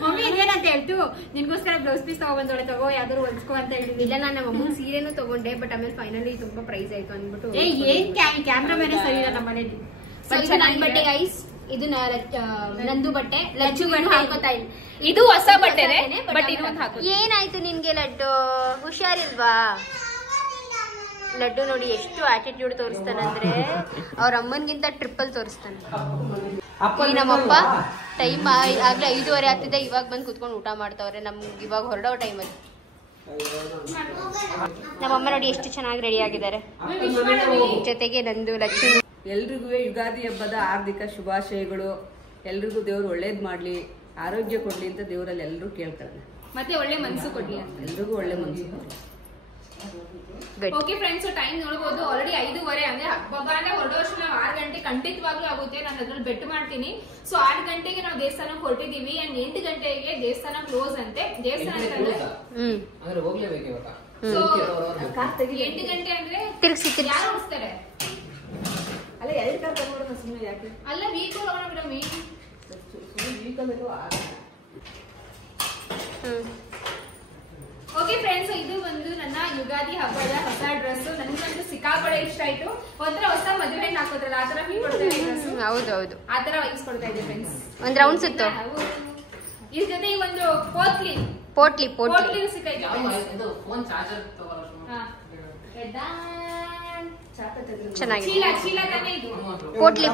ಮಮ್ಮಿ ಏನಂತ ಹೇಳ್ತು, ನಿನ್ಗೋಸ್ಕರ ಬ್ಲೌಸ್ ಪೀಸ್ ತಗೊಬಂದೋಳೆ, ತಗೋ ಯಾವ್ದಾದ್ರು ಹೊಲ್ಸ್ಕೋ ಅಂತ ಹೇಳಿದ್ವಿ. ಇಲ್ಲ, ನಾನು ನಮ್ಮ ಅಮ್ಮನ ಸೀರೆನೂ ತಗೊಂಡೆ, ಬಟ್ ಆಮೇಲೆ ಫೈನಲಿ ತುಂಬಾ ಪ್ರೈಸ್ ಆಯ್ತು ಅಂದ್ಬಿಟ್ಟು ಏನ್ ಕ್ಯಾಮ್ರಾ ಮೇಲೆ ಸರಿ ಇಲ್ಲ ನಮ್ಮ ಮನೇಲಿ. ನನ್ ಬಟ್ಟೆ ಗೈಸ್, ಇದು ನಂದು ಬಟ್ಟೆ. ಲಡ್ಡು ಹಾಕೋತಾ ಇಲ್ಲ, ಇದು ಹೊಸ ಬಟ್ಟೆ ಬಟ್ ಇನ್ನೊಂದು ಹಾಕೋ. ಏನಾಯ್ತು ನಿನ್ಗೆ ಲಡ್ಡು? ಹುಷಾರಿಲ್ವಾ? ಲಡ್ಡು ನೋಡಿ ಎಷ್ಟು ಆಟಿಟ್ಯೂಡ್ ತೋರಿಸ್ತಾನಂದ್ರೆ ಅವ್ರ ಅಮ್ಮನ್ಗಿಂತ ಟ್ರಿಪಲ್ ತೋರಿಸ್ತಾನೆ. ಈ ನಮ್ಮಪ್ಪ ಟೈಮ್ ಆಗ್ಲೇ 5:30 ಆಗ್ತಿದೆ, ಇವಾಗ ಬಂದು ಕುತ್ಕೊಂಡು ಊಟ ಮಾಡ್ತಾವ್ರೆ. ನಮ್ಗೆ ಇವಾಗ ಹೊರಡೋ ಟೈಮಲ್ಲಿ ನಮ್ಮಮ್ಮ ನೋಡಿ ಎಷ್ಟು ಚೆನ್ನಾಗಿ ರೆಡಿ ಆಗಿದ್ದಾರೆ. ಜೊತೆಗೆ ನಂದು ಲಕ್ಷ್ಮಿ. ಎಲ್ರಿಗೂ ಯುಗಾದಿ ಹಬ್ಬದ ಹಾರ್ದಿಕ ಶುಭಾಶಯಗಳು. ಎಲ್ರಿಗೂ ದೇವ್ರು ಒಳ್ಳೇದ್ ಮಾಡ್ಲಿ, ಆರೋಗ್ಯ ಕೊಡ್ಲಿ ಅಂತ ದೇವರಲ್ಲಿ ಎಲ್ಲರೂ ಕೇಳ್ತಾರೆ. ಮತ್ತೆ ಒಳ್ಳೆ ಮನ್ಸು ಕೊಡ್ಲಿ ಅಂತ ಎಲ್ರಿಗೂ ಒಳ್ಳೆ ಮನ್ಸು ಕೊಡ್ಲಿ. ಓಕೆ ಫ್ರೆಂಡ್ಸ್, ಟೈಮ್ ನೋಡಬಹುದು. ಆಲ್ರೆಡಿ 5:30 ಅಂದ್ರೆ ಹಬ್ಬನ ಹೊರಡೋ ಅಷ್ಟು ನಾವು 6 ಗಂಟೆ ಖಂಡಿತವಾಗ್ಲೂ ಆಗುತ್ತೆ. ನಾನು ಅದ್ರಲ್ಲಿ ಬೆಟ್ ಮಾಡ್ತೀನಿ. ಸೊ 6 ಗಂಟೆಗೆ ನಾವು ದೇವಸ್ಥಾನಕ್ಕೆ ಹೊರಟಿದೀವಿ ಅಂಡ್ 8 ಗಂಟೆಗೆ ದೇವಸ್ಥಾನ ಕ್ಲೋಸ್ ಅಂತೆ. ದೇವಸ್ಥಾನ ಹೋಗ್ಲೇಬೇಕು ಇವಾಗ. ಸೊ 8 ಗಂಟೆ ಅಂದ್ರೆ ಯಾರು ಓಡಿಸ್ತಾರೆ? ಅಲ್ಲ 2 ಕಾರ್ ತಗೊಂಡ್ರೆ ಸುಮ್ಮನೆ ಯಾಕೆ? ಅಲ್ಲ ವೀಕಲ್ ಹೋಗೋಣ ಬಿಡಮ್ಮಿ. ಓಕೆ ಫ್ರೆಂಡ್ಸ್, ಇದು ಒಂದು ನನ್ನ ಯುಗಾದಿ ಹಬ್ಬದ ಹೊಸ ಡ್ರೆಸ್. ನನ್ಗಂತೂ ಸಿಕ್ಕಾಪಡೆ ಇಷ್ಟ ಆಯ್ತು. ಒಂಥರ ಹೊಸ ಮದುವೆ ಹಾಕೋದ್ರಲ್ಲ ಆತರ ಫೀಲ್ ಕೊಡ್ತಾ ಇದೆ ಡ್ರೆಸ್. ಹೌದೌದು, ಆತರ ವೈಸ್ ಕೊಡ್ತಾ ಇದೆ ಫ್ರೆಂಡ್ಸ್. ಒಂದ್ ರೌಂಡ್ ಸುತ್ತು. ಇದ್ರ ಜೊತೆ ಈ ಒಂದು ಪೋಟ್ಲಿ ಸಿಕ್ಕಾಯ್ತು. ಪೋಟ್ಲಿ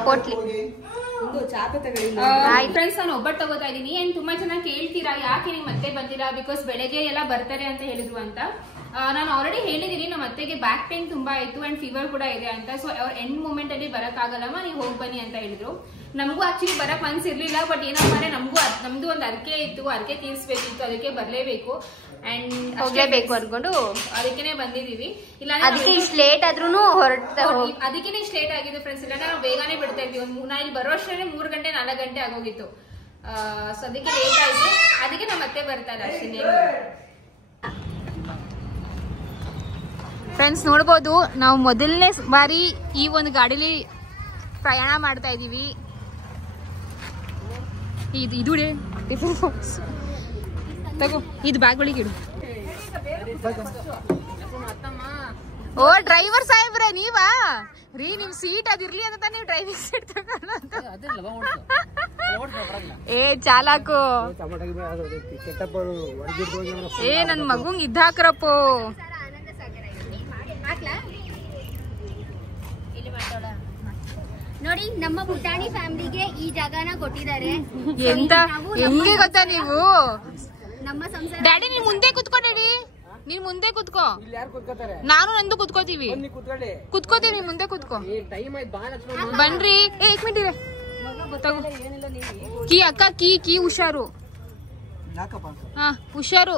ಫ್ರೆಂಡ್ಸ್, ನಾನು ಒಬ್ಬಟ್ಟು ತಗೋತಾ ಇದೀನಿ. ಅಂಡ್ ತುಂಬಾ ಚೆನ್ನಾಗಿ ಕೇಳ್ತೀರಾ ಯಾಕೆ ನೀವು ಮತ್ತೆ ಬಂದಿರಾ, ಬಿಕಾಸ್ ಬೆಳಗ್ಗೆ ಎಲ್ಲ ಬರ್ತಾರೆ ಅಂತ ಹೇಳಿದ್ರು ಅಂತ. ನಾನು ಆಲ್ರೆಡಿ ಹೇಳಿದೀನಿ, ನಮ್ಮ ಅತ್ತೆಗೆ ಬ್ಯಾಕ್ ಪೇನ್ ತುಂಬಾ ಆಯ್ತು ಅಂಡ್ ಫೀವರ್ ಕೂಡ ಇದೆ ಅಂತ. ಸೊ ಅವ್ರ ಎಂಡ್ ಮೂಮೆಂಟ್ ಅಲ್ಲಿ ಬರಕ್ ಆಗಲ್ಲಮ್ಮ, ನೀವು ಹೋಗಿ ಬನ್ನಿ ಅಂತ ಹೇಳಿದ್ರು. ನಮಗೂ ಆಕ್ಚುಲಿ ಬರಕ್ ಮನ್ಸಿರ್ಲಿಲ್ಲ, ಬಟ್ ಏನಪ್ಪ ಅಂದ್ರೆ ನಮ್ದು ಒಂದು ಅರ್ಕೆ ಇತ್ತು, ಅರ್ಕೆ ತೀರ್ಸ್ಬೇಕಿತ್ತು, ಅದಕ್ಕೆ ಬರ್ಲೇಬೇಕು ಅಂಡ್ ಹೋಗ್ಲೇಬೇಕು ಅನ್ಕೊಂಡು ಅದಕ್ಕೇನೆ ಬಂದಿದೀವಿ. ಇಲ್ಲ ಅದಕ್ಕೆ ಇಷ್ಟು ಲೇಟ್ ಆದ್ರೂ ಅದಕ್ಕೇನೆ ಇಷ್ಟು ಲೇಟ್ ಆಗಿದೆ ಫ್ರೆಂಡ್ಸ್. ಇಲ್ಲ ನಾವು ಬೇಗನೆ ಬಿಡ್ತಾ ಇದ್ವಿ. ನಾ ಇಲ್ಲಿ ಬರೋ ಅಷ್ಟೇ 3 ಗಂಟೆ 4 ಗಂಟೆ ಆಗೋಗಿತ್ತು. ಸೊ ಅದಕ್ಕೆ ಲೇಟ್ ಆಯ್ತು. ಅದಕ್ಕೆ ನಮ್ಮ ಅತ್ತೆ ಬರ್ತಾರೆ ಅಷ್ಟೇ. ಫ್ರೆಂಡ್ಸ್ ನೋಡ್ಬೋದು, ನಾವು ಮೊದಲನೇ ಬಾರಿ ಈ ಒಂದು ಗಾಡಿಲಿ ಪ್ರಯಾಣ ಮಾಡ್ತಾ ಇದೀವಿ. ಇದು ತಗೋ, ಇದು ಬ್ಯಾಗ್ ಒಳಗೆ ಇಡು. ಓ ಡ್ರೈವರ್ ಸಾಹೇಬ್ರೆ ನೀವಾ ರೀ? ನಿಮ್ ಸೀಟ್ ಅದಿರ್ಲಿ ಅಂತ ನೀವು ಡ್ರೈವಿಂಗ್ ಸೀಟ್ ತಗೊಂಡು. ಏ ಚಾಲಾಕು, ಏ ನನ್ ಮಗುಂಗ್ ಇದ್ದಾಕ್ರಪ್ಪೋ. ನೋಡಿ, ನಮ್ಮ ಪುಟಾಣಿ ಫ್ಯಾಮಿಲಿಗೆ ಈ ಜಾಗನ ಕೊಟ್ಟಿದ್ದಾರೆ. ಎಂತ ಹೆಂಗೆ ಗೊತ್ತಾ ನೀವು? ನಮ್ಮ ಸಂಸಾರ. ಡ್ಯಾಡಿ ನೀನ್ ಮುಂದೆ ಕುತ್ಕೋ, ಡ್ಯಾಡಿ ನೀನ್ ಮುಂದೆ ಕುತ್ಕೋ. ನಾನು ನಂದು ಕುತ್ಕೋತೀವಿ, ಕುತ್ಕೋತೀವಿ, ಮುಂದೆ ಕುತ್ಕೋ. ಬನ್ರಿ. ಏಕ್ ಮಿನಿಟ್ ಇದೆ, ಕೀ ಅಕ್ಕ, ಕೀ ಹುಷಾರು. ಹಾ ಹುಷಾರು.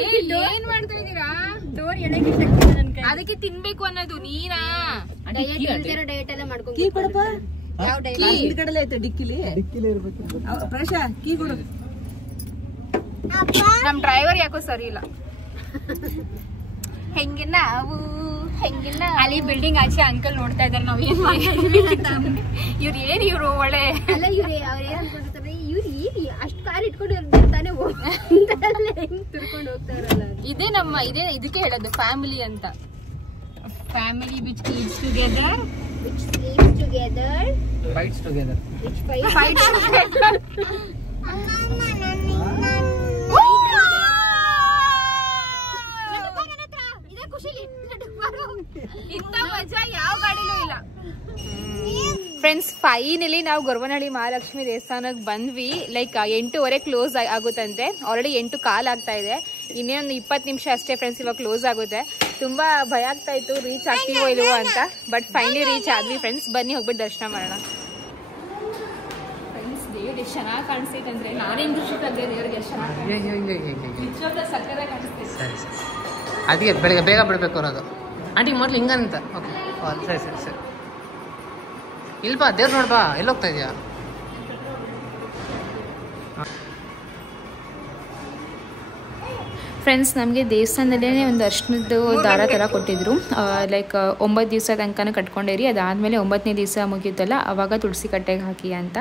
ಏನ್ ಮಾಡ್ತಾ ಇದೀರಾ? ಅದಕ್ಕೆ ತಿನ್ಬೇಕು ಅನ್ನೋದು ನೀರಾ? ಡಯಟ್ ಎಲ್ಲ ಮಾಡ್ಕೊಂಡು ನಮ್ ಡ್ರೈವರ್ ಯಾಕೋ ಸರಿ ಇಲ್ಲ. ಹೆಂಗೆ ನಾವು ಹೆಂಗಿಲ್ಲ ಅಲ್ಲಿ ಬಿಲ್ಡಿಂಗ್ ಆಚೆ ಅಂಕಲ್ ನೋಡ್ತಾ ಇದ್ದಾರೆ ನಾವ್ ಏನ್ ಇವ್ರು ಒಳ್ಳೆ ಅಲ್ಲ. ಇವ್ರು ಅವ್ರ ಏನ್ ಅನ್ಕೊಂಡಿರ್ತಾರೆ, ಇವ್ರು ಅಷ್ಟು ಕಾರ್ ಇಟ್ಕೊಂಡು ತಾನೇ ಹೆಂಗ್ ತಿರ್ಕೊಂಡು ಹೋಗ್ತಾರಲ್ಲ. ಇದೇ ನಮ್ಮ ಇದಕ್ಕೆ ಹೇಳೋದು ಫ್ಯಾಮಿಲಿ ಅಂತ. Family which eats together, which sleeps together, fights together, which fights together. ಇಂತ ಮಜಾ ಯಾವ ಗಾಡಿಲೂ ಇಲ್ಲ. ಫ್ರೆಂಡ್ಸ್ ಫೈನಲಿ ನಾವು ಗೊರವನಹಳ್ಳಿ ಮಹಾಲಕ್ಷ್ಮಿ ದೇವಸ್ಥಾನಕ್ಕೆ ಬಂದ್ವಿ. Like 8:30 close ಆಗುತ್ತಂತೆ. ಆಲ್ರೆಡಿ 8:15 ಆಗ್ತಾ ಇದೆ. ಇನ್ನೇನೊಂದು 20 ನಿಮಿಷ ಅಷ್ಟೇ ಫ್ರೆಂಡ್ಸ್, ಇವಾಗ ಕ್ಲೋಸ್ ಆಗುತ್ತೆ. ತುಂಬಾ ಭಯ ಆಗ್ತಾ ಇತ್ತು ರೀಚ್ ಆಗ್ತೀವೋ ಇಲ್ವೋ ಅಂತ, ಬಟ್ ಫೈನಲಿ ರೀಚ್ ಆದ್ವಿ ಫ್ರೆಂಡ್ಸ್. ಬನ್ನಿ ಹೋಗ್ಬಿಟ್ಟು ದರ್ಶನ ಮಾಡೋಣ. ಫ್ರೆಂಡ್ಸ್ ಎಷ್ಟು ಚೆನ್ನಾಗಿ ಕಾಣಿಸ್ತೈತೆ ಅಂದ್ರೆ ನಾನೇನು ದೃಷ್ಟಿ ತಂದೆ ದೇವ್ರಿಗೆ ಎಷ್ಟು ಚೆನ್ನಾಗಿ ನಿಜವಾಗ್ಲೂ ಸಕ್ಕರೆ ಕಾಣಿಸ್ತೈತೆ. ಸರಿ ಸರಿ, ಅದಕ್ಕೆ ಬೆಳಗ್ಗೆ ಬೇಗ ಬಿಡಬೇಕು ಅನ್ನೋದು. ಆಂಟಿ ಮೊದಲು ಹಿಂಗಂತ. ಓಕೆ ಸರಿ ಸರಿ ಸರಿ. ಇಲ್ಬಾ ದೇವ್ರು ನೋಡ್ಬಾ, ಎಲ್ಲೋಗ್ತಾ ಇದೆಯಾ? ಫ್ರೆಂಡ್ಸ್, ನಮಗೆ ದೇವಸ್ಥಾನದಲ್ಲೇ ಒಂದು ಅರ್ಶಿನದ ದಾರ ಥರ ಕೊಟ್ಟಿದ್ರು. ಲೈಕ್ 9 ದಿವಸ ತನಕ ಕಟ್ಕೊಂಡಿರಿ, ಅದಾದಮೇಲೆ 9ನೇ ದಿವಸ ಮುಗಿಯುತ್ತಲ್ಲ ಆವಾಗ ತುಳಸಿ ಕಟ್ಟೆಗೆ ಹಾಕಿ ಅಂತ.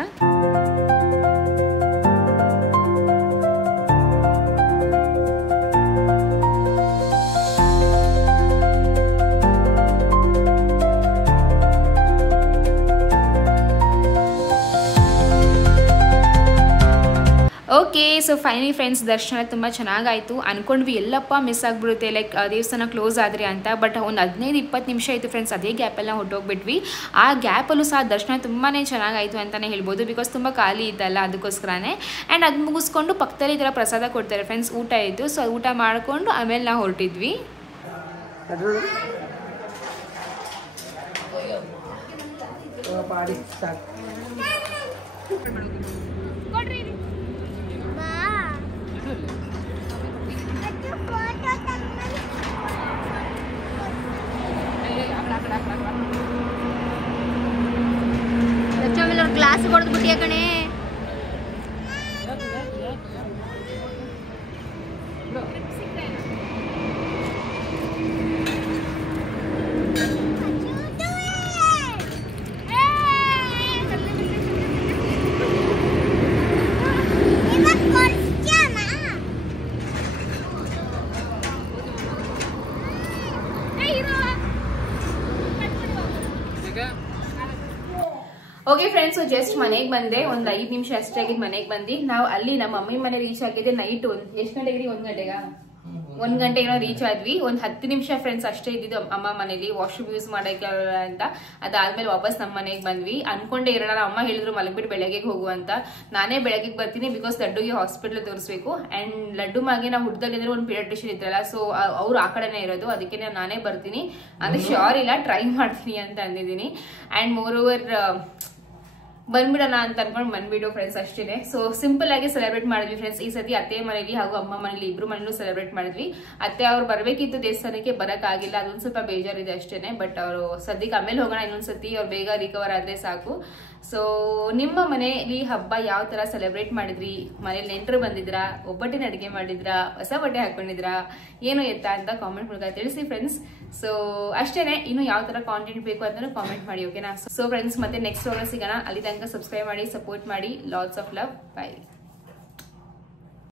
ಓಕೆ, ಸೊ ಫೈನಲಿ ಫ್ರೆಂಡ್ಸ್ ದರ್ಶನ ತುಂಬ ಚೆನ್ನಾಗಾಯಿತು. ಅಂದ್ಕೊಂಡ್ವಿ ಎಲ್ಲಪ್ಪ ಮಿಸ್ ಆಗಿಬಿಡುತ್ತೆ, ಲೈಕ್ ದೇವಸ್ಥಾನ ಕ್ಲೋಸ್ ಆದರೆ ಅಂತ. ಬಟ್ ಒಂದು 15-20 ನಿಮಿಷ ಆಯಿತು ಫ್ರೆಂಡ್ಸ್, ಅದೇ ಗ್ಯಾಪಲ್ಲಿ ನಾವು ಹೊರಟೋಗ್ಬಿಟ್ವಿ. ಆ ಗ್ಯಾಪಲ್ಲೂ ಸಹ ದರ್ಶನ ತುಂಬಾ ಚೆನ್ನಾಗಾಯಿತು ಅಂತಲೇ ಹೇಳ್ಬೋದು, ಬಿಕಾಸ್ ತುಂಬ ಖಾಲಿ ಇತ್ತಲ್ಲ ಅದಕ್ಕೋಸ್ಕರನೇ. ಆ್ಯಂಡ್ ಅದು ಮುಗಿಸ್ಕೊಂಡು ಪಕ್ಕದಲ್ಲಿ ಈ ಥರ ಪ್ರಸಾದ ಕೊಡ್ತಾರೆ ಫ್ರೆಂಡ್ಸ್, ಊಟ ಇತ್ತು. ಸೊ ಊಟ ಮಾಡಿಕೊಂಡು ಆಮೇಲೆ ನಾವು ಹೊರಟಿದ್ವಿ. ಆಮೇಲೆ ಅವ್ರು ಗ್ಲಾಸ್ ಹೊಡೆದು ಬಿಟ್ಟಿಯ ಕಣೆ. ಓಕೆ ಫ್ರೆಂಡ್ಸ್, ಜಸ್ಟ್ ಮನೆಗೆ ಬಂದೆ. ಒಂದು 5 ನಿಮಿಷ ಅಷ್ಟೇ ಆಗಿದ್ದು ಮನೆಗೆ ಬಂದು. ನಾವು ಅಲ್ಲಿ ನಮ್ಮ ಮಮ್ಮಿ ಮನೆ ರೀಚ್ ಆಗಿದೆ ನೈಟ್ ಎಷ್ಟು ಗಂಟೆಗೆ? 1 ಗಂಟೆಗ 1 ಗಂಟೆಗೆ ರೀಚ್ ಆದ್ವಿ. ಒಂದು 10 ನಿಮಿಷ ಫ್ರೆಂಡ್ಸ್ ಅಷ್ಟೇ ಇದ್ದಿದ್ದು ಅಮ್ಮ ಮನೇಲಿ ವಾಶ್ರೂಮ್ ಯೂಸ್ ಮಾಡಕ್ಕೆ ಅಂತ. ಅದಾದ್ಮೇಲೆ ವಾಪಸ್ ನಮ್ಮ ಮನೆಗೆ ಬಂದ್ವಿ. ಅನ್ಕೊಂಡೇ ಇರೋಣ, ಅಮ್ಮ ಹೇಳಿದ್ರು ಮಲಗ್ಬಿಟ್ಟು ಬೆಳಗ್ಗೆ ಹೋಗು ಅಂತ. ನಾನೇ ಬೆಳಗ್ಗೆ ಬರ್ತೀನಿ, ಬಿಕಾಸ್ ಲಡ್ಡುಗೆ ಹಾಸ್ಪಿಟಲ್ ತೋರಿಸ್ಬೇಕು. ಅಂಡ್ ಲಡ್ಡು ಮಾಗೆ ನಾವು ಹುಟ್ಟದಾಗಿದ್ರೆ ಒಂದು ಪೀಡಿಯಾಟ್ರಿಷಿಯನ್ ಇದ್ರಲ್ಲ, ಸೊ ಅವ್ರು ಆ ಕಡೆನೇ ಇರೋದು, ಅದಕ್ಕೆ ನಾನೇ ಬರ್ತೀನಿ ಅಂದ್ರೆ ಶ್ಯೂರ್ ಇಲ್ಲ, ಟ್ರೈ ಮಾಡ್ತೀನಿ ಅಂತ ಅಂದಿದ್ದೀನಿ. ಅಂಡ್ ಮೋರ್ ಓವರ್ ಬಂದ್ಬಿಡೋಣ ಅಂತ ಅನ್ಕೊಂಡು ಬಂದ್ಬಿಡು ಫ್ರೆಂಡ್ಸ್ ಅಷ್ಟೇ. ಸೊ ಸಿಂಪಲ್ ಆಗಿ ಸೆಲೆಬ್ರೇಟ್ ಮಾಡಿದ್ವಿ ಫ್ರೆಂಡ್ಸ್ ಈ ಸತಿ. ಅತ್ತೆ ಮನೇಲಿ ಹಾಗೂ ಅಮ್ಮ ಮನೇಲಿ ಇಬ್ರು ಮನೇಲೂ ಸೆಲೆಬ್ರೇಟ್ ಮಾಡಿದ್ವಿ. ಅತ್ತೆ ಅವ್ರು ಬರ್ಬೇಕಿತ್ತು ದೇವಸ್ಥಾನಕ್ಕೆ, ಬರಕ್ಕಾಗಿಲ್ಲ, ಅದೊಂದು ಸ್ವಲ್ಪ ಬೇಜಾರಿದೆ ಅಷ್ಟೇನೆ. ಬಟ್ ಅವರು ಸದ್ಯಕ್ಕೆ ಆಮೇಲೆ ಹೋಗೋಣ ಇನ್ನೊಂದ್ಸತಿ, ಅವ್ರು ಬೇಗ ರಿಕವರ್ ಆದ್ರೆ ಸಾಕು. ಸೊ ನಿಮ್ಮ ಮನೆಯಲ್ಲಿ ಹಬ್ಬ ಯಾವ ತರ ಸೆಲೆಬ್ರೇಟ್ ಮಾಡಿದ್ರಿ? ಮನೇಲಿ ನೆಂಟರು ಬಂದಿದ್ರಾ? ಒಬ್ಬಟ್ಟಿನ ಅಡುಗೆ ಮಾಡಿದ್ರಾ? ಹೊಸ ಬಟ್ಟೆ ಹಾಕೊಂಡಿದ್ರಾ? ಏನು ಎತ್ತ ಅಂತ ಕಾಮೆಂಟ್ ಮೂಲಕ ತಿಳಿಸಿ ಫ್ರೆಂಡ್ಸ್. ಸೊ ಅಷ್ಟೇನೆ, ಇನ್ನು ಯಾವ ತರ ಕಾಂಟೆಂಟ್ ಬೇಕು ಅಂತ ಕಾಮೆಂಟ್ ಮಾಡಿ, ಓಕೆನಾ? ಸೊ ಫ್ರೆಂಡ್ಸ್, ಮತ್ತೆ ನೆಕ್ಸ್ಟ್ ಸಿಗೋಣ. ಅಲ್ಲಿ ತನಕ ಸಬ್ಸ್ಕ್ರೈಬ್ ಮಾಡಿ, ಸಪೋರ್ಟ್ ಮಾಡಿ. Lots of love. ಬೈ.